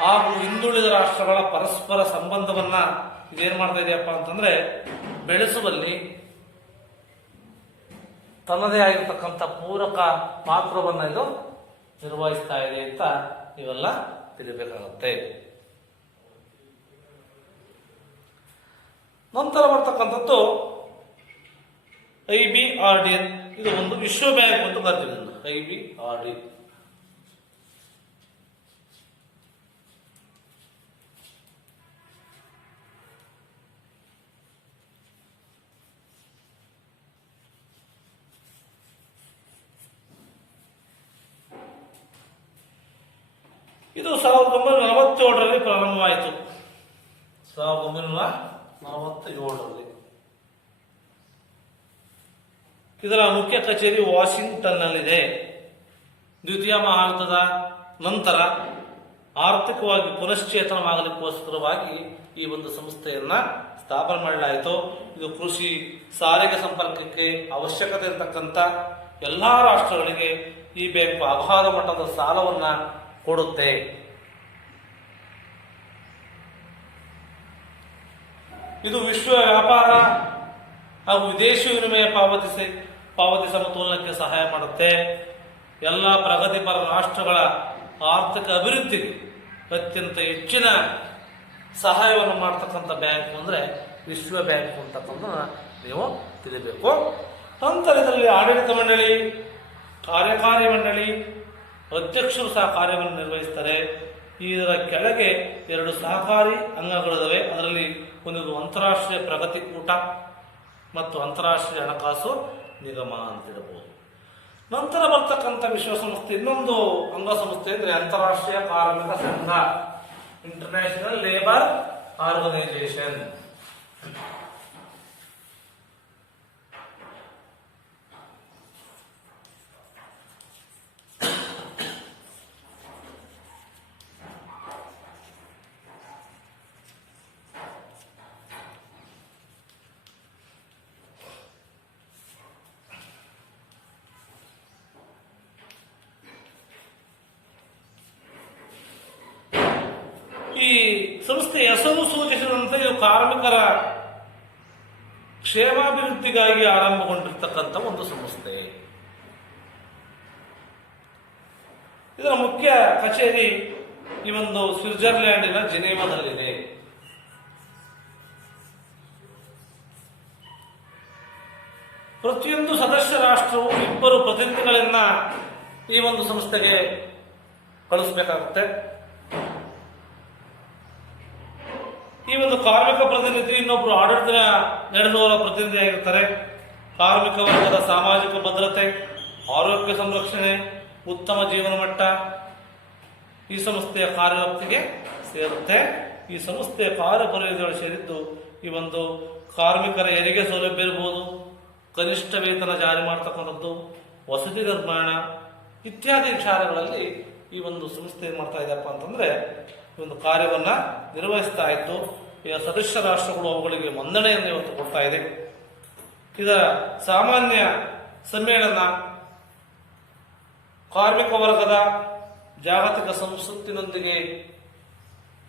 ಹಾಗೂ ಹಿಂದುಳಿದ ರಾಷ್ಟ್ರಗಳ ಪರಸ್ಪರ ಸಂಬಂಧವನ್ನ ಇದೇನ್ ಮಾಡ್ತಾ ಇದೆಯಪ್ಪ ಅಂತಂದ್ರೆ ಬೆಳೆಸುವಲ್ಲಿ ತನ್ನದೇ ಆಗಿರ್ತಕ್ಕಂಥ ಪೂರಕ ಪಾತ್ರವನ್ನ ಇದು ನಿರ್ವಹಿಸ್ತಾ ಇದೆ ಅಂತ ಇವೆಲ್ಲ ತಿಳಿಬೇಕಾಗುತ್ತೆ. ನಂತರ ಬರ್ತಕ್ಕಂಥದ್ದು IBRD. ಇದು ಒಂದು ವಿಶ್ವ ಬ್ಯಾಂಕ್ ಅಂತ ಕರಿತೀವಿ. IBRD ಇದು 1947ರಲ್ಲಿ ಪ್ರಾರಂಭವಾಯಿತು. 1947ರಲ್ಲಿ ಇದರ ಮುಖ್ಯ ಕಚೇರಿ ವಾಷಿಂಗ್ಟನ್ನಲ್ಲಿದೆ. ದ್ವಿತೀಯ ಮಹಾಯುದ್ಧದ ನಂತರ ಆರ್ಥಿಕವಾಗಿ ಪುನಶ್ಚೇತನವಾಗಲಿಕ್ಕೋಸ್ಕರವಾಗಿ ಈ ಒಂದು ಸಂಸ್ಥೆಯನ್ನ ಸ್ಥಾಪನೆ ಮಾಡಲಾಯಿತು. ಇದು ಕೃಷಿ, ಸಾರಿಗೆ ಸಂಪರ್ಕಕ್ಕೆ ಅವಶ್ಯಕತೆ ಇರತಕ್ಕಂಥ ಎಲ್ಲಾ ರಾಷ್ಟ್ರಗಳಿಗೆ ಈ ಬ್ಯಾಂಕ್ ಅಗಾಧ ಮಟ್ಟದ ಸಾಲವನ್ನ ಕೊಡುತ್ತೆ. ಇದು ವಿಶ್ವ ವ್ಯಾಪಾರ ಹಾಗೂ ವಿದೇಶಿ ವಿನಿಮಯ ಪಾವತಿ ಸಮತೋಲನಕ್ಕೆ ಸಹಾಯ ಮಾಡುತ್ತೆ. ಎಲ್ಲ ಪ್ರಗತಿಪರ ರಾಷ್ಟ್ರಗಳ ಆರ್ಥಿಕ ಅಭಿವೃದ್ಧಿಗೆ ಅತ್ಯಂತ ಹೆಚ್ಚಿನ ಸಹಾಯವನ್ನು ಮಾಡತಕ್ಕಂಥ ಬ್ಯಾಂಕ್ ಅಂದ್ರೆ ವಿಶ್ವ ಬ್ಯಾಂಕ್ ಅಂತಕ್ಕಂಥದ್ದನ್ನ ನೀವು ತಿಳಿಬೇಕು. ನಂತರ ಇದರಲ್ಲಿ ಆಡಳಿತ ಮಂಡಳಿ, ಕಾರ್ಯಕಾರಿ ಮಂಡಳಿ, ಅಧ್ಯಕ್ಷರು ಸಹ ಕಾರ್ಯವನ್ನು ನಿರ್ವಹಿಸ್ತಾರೆ. ಇದರ ಕೆಳಗೆ 2 ಸಹಕಾರಿ ಅಂಗಗಳಿವೆ. ಅದರಲ್ಲಿ ಒಂದು ಅಂತಾರಾಷ್ಟ್ರೀಯ ಪ್ರಗತಿ ಕೂಟ ಮತ್ತು ಅಂತಾರಾಷ್ಟ್ರೀಯ ಹಣಕಾಸು ನಿಗಮ ಅಂತಿರಬಹುದು. ನಂತರ ಬರ್ತಕ್ಕಂಥ ವಿಶ್ವಸಂಸ್ಥೆ ಇನ್ನೊಂದು ಅಂಗಸಂಸ್ಥೆ ಅಂದ್ರೆ ಅಂತಾರಾಷ್ಟ್ರೀಯ ಕಾರ್ಮಿಕ ಸಂಘ, ಇಂಟರ್ನ್ಯಾಷನಲ್ ಲೇಬರ್ ಆರ್ಗನೈಸೇಷನ್. ಈ ಸಂಸ್ಥೆ ಹೆಸರು ಸೂಚಿಸಿದಂತೆ ಇದು ಕಾರ್ಮಿಕರ ಕ್ಷೇಮಾಭಿವೃದ್ಧಿಗಾಗಿ ಆರಂಭಗೊಂಡಿರ್ತಕ್ಕಂಥ ಒಂದು ಸಂಸ್ಥೆ. ಇದರ ಮುಖ್ಯ ಕಚೇರಿ ಈ ಒಂದು ಸ್ವಿಟ್ಜರ್ಲ್ಯಾಂಡಿನ ಜಿನೇವಾದಲ್ಲಿದೆ. ಪ್ರತಿಯೊಂದು ಸದಸ್ಯ ರಾಷ್ಟ್ರವು 2 ಪ್ರತಿನಿಧಿಗಳನ್ನ ಈ ಒಂದು ಸಂಸ್ಥೆಗೆ ಕಳಿಸಬೇಕಾಗುತ್ತೆ. ಈ ಒಂದು ಕಾರ್ಮಿಕ ಪ್ರತಿನಿಧಿ ಇನ್ನೊಬ್ರು ಆಡಳಿತ ನಡೆಸುವವರ ಪ್ರತಿನಿಧಿಯಾಗಿರ್ತಾರೆ. ಕಾರ್ಮಿಕ ವರ್ಗದ ಸಾಮಾಜಿಕ ಭದ್ರತೆ, ಆರೋಗ್ಯ ಸಂರಕ್ಷಣೆ, ಉತ್ತಮ ಜೀವನ ಮಟ್ಟ ಈ ಸಂಸ್ಥೆಯ ಕಾರ್ಯವ್ಯಾಪ್ತಿಗೆ ಸೇರುತ್ತೆ. ಈ ಸಂಸ್ಥೆಯ ಕಾರ್ಯಪರಿಧಿಗಳು ಸೇರಿದ್ದು ಈ ಒಂದು ಕಾರ್ಮಿಕರ ಹೆರಿಗೆ ಸೌಲಭ್ಯ ಇರ್ಬೋದು, ಕನಿಷ್ಠ ವೇತನ ಜಾರಿ ಮಾಡ್ತಕ್ಕಂಥದ್ದು, ವಸತಿ ನಿರ್ಮಾಣ ಇತ್ಯಾದಿ ವಿಚಾರಗಳಲ್ಲಿ ಈ ಒಂದು ಸಂಸ್ಥೆ ಏನ್ ಮಾಡ್ತಾ ಇದೆಯಪ್ಪ ಅಂತಂದ್ರೆ ಈ ಒಂದು ಕಾರ್ಯವನ್ನ ನಿರ್ವಹಿಸ್ತಾ ಇದ್ದು, ಈಗ ಸದಸ್ಯ ರಾಷ್ಟ್ರಗಳು ಅವುಗಳಿಗೆ ಮನ್ನಣೆಯನ್ನು ಇವತ್ತು ಕೊಡ್ತಾ ಇದೆ. ಇದರ ಸಾಮಾನ್ಯ ಸಮ್ಮೇಳನ ಕಾರ್ಮಿಕ ವರ್ಗದ ಜಾಗತಿಕ ಸಂಸತ್ತಿನೊಂದಿಗೆ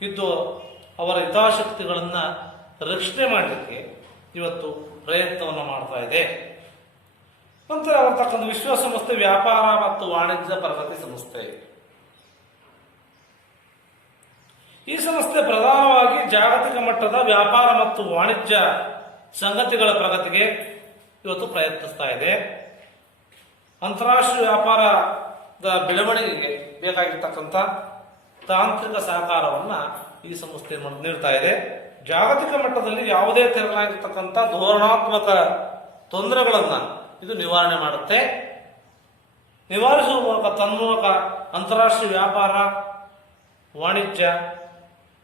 ಇದ್ದು ಅವರ ಹಿತಾಸಕ್ತಿಗಳನ್ನ ರಕ್ಷಣೆ ಮಾಡಲಿಕ್ಕೆ ಇವತ್ತು ಪ್ರಯತ್ನವನ್ನು ಮಾಡ್ತಾ ಇದೆ. ನಂತರ ಬರ್ತಕ್ಕಂಥ ವಿಶ್ವಸಂಸ್ಥೆ ವ್ಯಾಪಾರ ಮತ್ತು ವಾಣಿಜ್ಯ ಪ್ರಗತಿ ಸಂಸ್ಥೆ. ಈ ಸಂಸ್ಥೆ ಪ್ರಧಾನವಾಗಿ ಜಾಗತಿಕ ಮಟ್ಟದ ವ್ಯಾಪಾರ ಮತ್ತು ವಾಣಿಜ್ಯ ಸಂಗತಿಗಳ ಪ್ರಗತಿಗೆ ಇವತ್ತು ಪ್ರಯತ್ನಿಸ್ತಾ ಇದೆ. ಅಂತಾರಾಷ್ಟ್ರೀಯ ವ್ಯಾಪಾರದ ಬೆಳವಣಿಗೆಗೆ ಬೇಕಾಗಿರ್ತಕ್ಕಂಥ ತಾಂತ್ರಿಕ ಸಹಕಾರವನ್ನ ಈ ಸಂಸ್ಥೆ ನೀಡ್ತಾ ಇದೆ. ಜಾಗತಿಕ ಮಟ್ಟದಲ್ಲಿ ಯಾವುದೇ ತೆರನಾಗಿರ್ತಕ್ಕಂಥ ಧೋರಣಾತ್ಮಕ ತೊಂದರೆಗಳನ್ನ ಇದು ನಿವಾರಣೆ ಮಾಡುತ್ತೆ. ನಿವಾರಿಸುವ ಮೂಲಕ ತನ್ಮೂಲಕ ಅಂತಾರಾಷ್ಟ್ರೀಯ ವ್ಯಾಪಾರ ವಾಣಿಜ್ಯ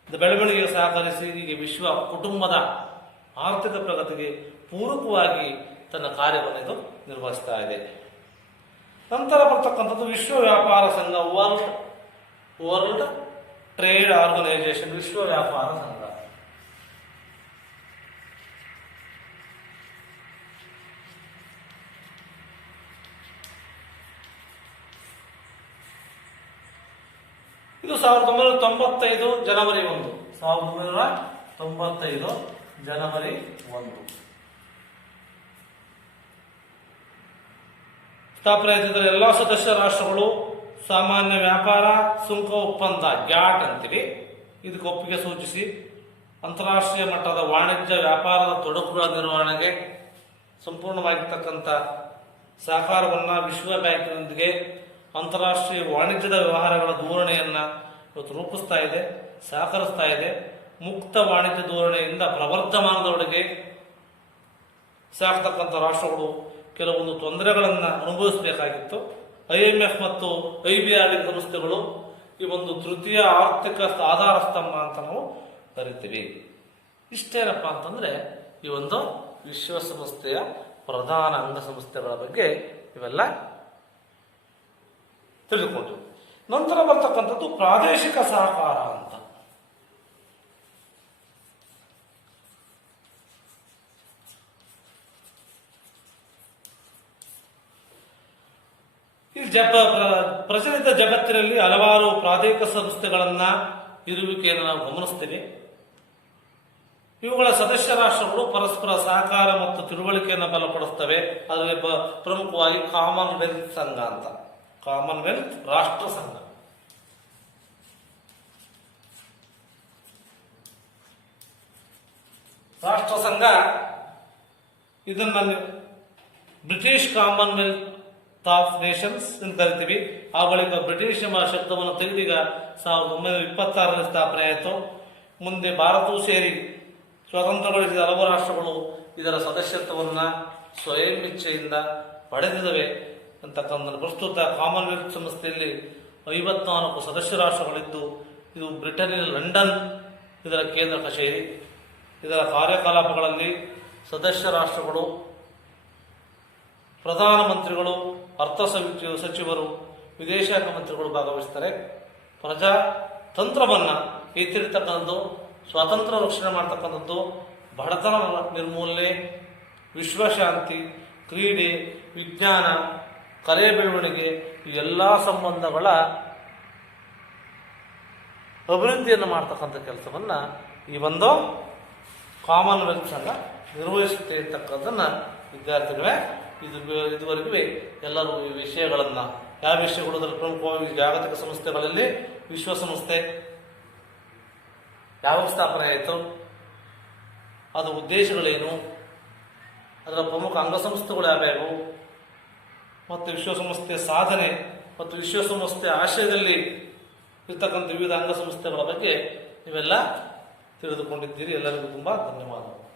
ಬೆಳವಣಿಗೆಗೆ ಸಹಕರಿಸಿ ಹೀಗೆ ವಿಶ್ವ ಕುಟುಂಬದ ಆರ್ಥಿಕ ಪ್ರಗತಿಗೆ ಪೂರಕವಾಗಿ ತನ್ನ ಕಾರ್ಯವನ್ನು ಇದು ನಿರ್ವಹಿಸ್ತಾ ಇದೆ. ನಂತರ ಬರ್ತಕ್ಕಂಥದ್ದು ವಿಶ್ವ ವ್ಯಾಪಾರ ಸಂಘ, ವರ್ಲ್ಡ್ ಟ್ರೇಡ್ ಆರ್ಗನೈಸೇಷನ್, ವಿಶ್ವ ವ್ಯಾಪಾರ ಸಂಘ. ಇದು 1995 ಜನವರಿ 1, 1995 ಜನವರಿ 1 ಸ್ಥಾಪನೆ ಆಯ್ತಿದ್ದಾರೆ. ಎಲ್ಲಾ ಸದಸ್ಯ ರಾಷ್ಟ್ರಗಳು ಸಾಮಾನ್ಯ ವ್ಯಾಪಾರ ಸುಂಕ ಒಪ್ಪಂದ ಗ್ಯಾಟ್ ಅಂತೀವಿ, ಇದಕ್ಕೆ ಒಪ್ಪಿಗೆ ಸೂಚಿಸಿ ಅಂತಾರಾಷ್ಟ್ರೀಯ ಮಟ್ಟದ ವಾಣಿಜ್ಯ ವ್ಯಾಪಾರದ ತೊಡಕುಗಳ ನಿರ್ವಹಣೆಗೆ ಸಂಪೂರ್ಣವಾಗಿರ್ತಕ್ಕಂಥ ಸಹಕಾರವನ್ನ ವಿಶ್ವ ಬ್ಯಾಂಕಿನೊಂದಿಗೆ ಅಂತಾರಾಷ್ಟ್ರೀಯ ವಾಣಿಜ್ಯದ ವ್ಯವಹಾರಗಳ ಧೋರಣೆಯನ್ನ ಇವತ್ತು ರೂಪಿಸ್ತಾ ಇದೆ, ಸಹಕರಿಸ್ತಾ ಇದೆ. ಮುಕ್ತ ವಾಣಿಜ್ಯ ಧೋರಣೆಯಿಂದ ಪ್ರವರ್ಧಮಾನದೊಳಗೆ ಸಾಕ್ತಕ್ಕಂಥ ರಾಷ್ಟ್ರಗಳು ಕೆಲವೊಂದು ತೊಂದರೆಗಳನ್ನು ಅನುಭವಿಸಬೇಕಾಗಿತ್ತು. IMF ಮತ್ತು IBRD ಸಂಸ್ಥೆಗಳು ಈ ಒಂದು ತೃತೀಯ ಆರ್ಥಿಕ ಆಧಾರ ಸ್ತಂಭ ಅಂತ ನಾವು ಕರಿತೀವಿ. ಇಷ್ಟೇನಪ್ಪ ಅಂತಂದ್ರೆ ಈ ಒಂದು ವಿಶ್ವಸಂಸ್ಥೆಯ ಪ್ರಧಾನ ಅಂಗಸಂಸ್ಥೆಗಳ ಬಗ್ಗೆ ಇವೆಲ್ಲ ತಿಳಿದುಕೊಂಡ್ರು. ನಂತರ ಬರ್ತಕ್ಕಂಥದ್ದು ಪ್ರಾದೇಶಿಕ ಸಹಕಾರ ಅಂತ. ಈ ಪ್ರಚಲಿತ ಜಗತ್ತಿನಲ್ಲಿ ಹಲವಾರು ಪ್ರಾದೇಶಿಕ ಸಂಸ್ಥೆಗಳನ್ನ ಇರುವಿಕೆಯನ್ನು ನಾವು ಗಮನಿಸ್ತೀವಿ. ಇವುಗಳ ಸದಸ್ಯ ರಾಷ್ಟ್ರಗಳು ಪರಸ್ಪರ ಸಹಕಾರ ಮತ್ತು ತಿಳುವಳಿಕೆಯನ್ನು ಬಲಪಡಿಸ್ತವೆ. ಅದರಲ್ಲಿ ಪ್ರಮುಖವಾಗಿ ಕಾಮನ್ವೆಲ್ತ್ ಸಂಘ ಅಂತ, ಕಾಮನ್ವೆಲ್ತ್ ರಾಷ್ಟ್ರ ಸಂಘ. ರಾಷ್ಟ್ರ ಸಂಘ ಇದನ್ನ ಬ್ರಿಟಿಷ್ ಕಾಮನ್ವೆಲ್ತ್ ಆಫ್ ನೇಷನ್ಸ್ ಅಂತ ಕರಿತೀವಿ. ಆ ಬಳಿಕ ಬ್ರಿಟಿಷ್ ಎಂಬ ಶಬ್ದವನ್ನು ತೆಗೆದೀಗ 1926ರಲ್ಲಿ ಸ್ಥಾಪನೆ ಆಯಿತು. ಮುಂದೆ ಭಾರತವೂ ಸೇರಿ ಸ್ವತಂತ್ರಗೊಳಿಸಿದ ಹಲವು ರಾಷ್ಟ್ರಗಳು ಇದರ ಸದಸ್ಯತ್ವವನ್ನು ಸ್ವಯಂ ಇಚ್ಛೆಯಿಂದ ಪಡೆದಿವೆ ಅಂತಕ್ಕಂಥ. ಪ್ರಸ್ತುತ ಕಾಮನ್ವೆಲ್ತ್ ಸಂಸ್ಥೆಯಲ್ಲಿ 54 ಸದಸ್ಯ ರಾಷ್ಟ್ರಗಳಿದ್ದು ಇದು ಬ್ರಿಟನ್ನಿನ ಲಂಡನ್ ಇದರ ಕೇಂದ್ರ ಕಚೇರಿ. ಇದರ ಕಾರ್ಯಕಲಾಪಗಳಲ್ಲಿ ಸದಸ್ಯ ರಾಷ್ಟ್ರಗಳು, ಪ್ರಧಾನಮಂತ್ರಿಗಳು, ಅರ್ಥ ಸಚಿವರು, ವಿದೇಶಾಂಗ ಮಂತ್ರಿಗಳು ಭಾಗವಹಿಸ್ತಾರೆ. ಪ್ರಜಾತಂತ್ರವನ್ನು ಎತ್ತಿರ್ತಕ್ಕಂಥದ್ದು, ಸ್ವಾತಂತ್ರ್ಯ ರಕ್ಷಣೆ ಮಾಡ್ತಕ್ಕಂಥದ್ದು, ಬಡತನ ನಿರ್ಮೂಲನೆ, ವಿಶ್ವಶಾಂತಿ, ಕ್ರೀಡೆ, ವಿಜ್ಞಾನ, ಕಲೆ ಬೆಳವಣಿಗೆ ಈ ಎಲ್ಲ ಸಂಬಂಧಗಳ ಅಭಿವೃದ್ಧಿಯನ್ನು ಮಾಡ್ತಕ್ಕಂಥ ಕೆಲಸವನ್ನ ಈ ಒಂದು ಕಾಮನ್ವೆಲ್ತ್ ಸಂಘ ನಿರ್ವಹಿಸುತ್ತೆ ಇರ್ತಕ್ಕಂಥದ್ದನ್ನ ವಿದ್ಯಾರ್ಥಿಗಳೇ ಇದುವರೆಗೂ ಎಲ್ಲರೂ ಈ ವಿಷಯಗಳನ್ನ, ಯಾವ ವಿಷಯಗಳು ಅದರಲ್ಲಿ ಪ್ರಮುಖವಾಗಿ ಜಾಗತಿಕ ಸಂಸ್ಥೆಗಳಲ್ಲಿ ವಿಶ್ವಸಂಸ್ಥೆ ಯಾವಾಗ ಸ್ಥಾಪನೆ ಆಯಿತು, ಅದರ ಉದ್ದೇಶಗಳೇನು, ಅದರ ಪ್ರಮುಖ ಅಂಗಸಂಸ್ಥೆಗಳು ಯಾವ್ಯಾವು, ಮತ್ತು ವಿಶ್ವಸಂಸ್ಥೆಯ ಸಾಧನೆ ಮತ್ತು ವಿಶ್ವಸಂಸ್ಥೆಯ ಆಶಯದಲ್ಲಿ ಇರ್ತಕ್ಕಂಥ ವಿವಿಧ ಅಂಗಸಂಸ್ಥೆಗಳ ಬಗ್ಗೆ ನೀವೆಲ್ಲ ತಿಳಿದುಕೊಂಡಿದ್ದೀರಿ. ಎಲ್ಲರಿಗೂ ತುಂಬಾ ಧನ್ಯವಾದಗಳು.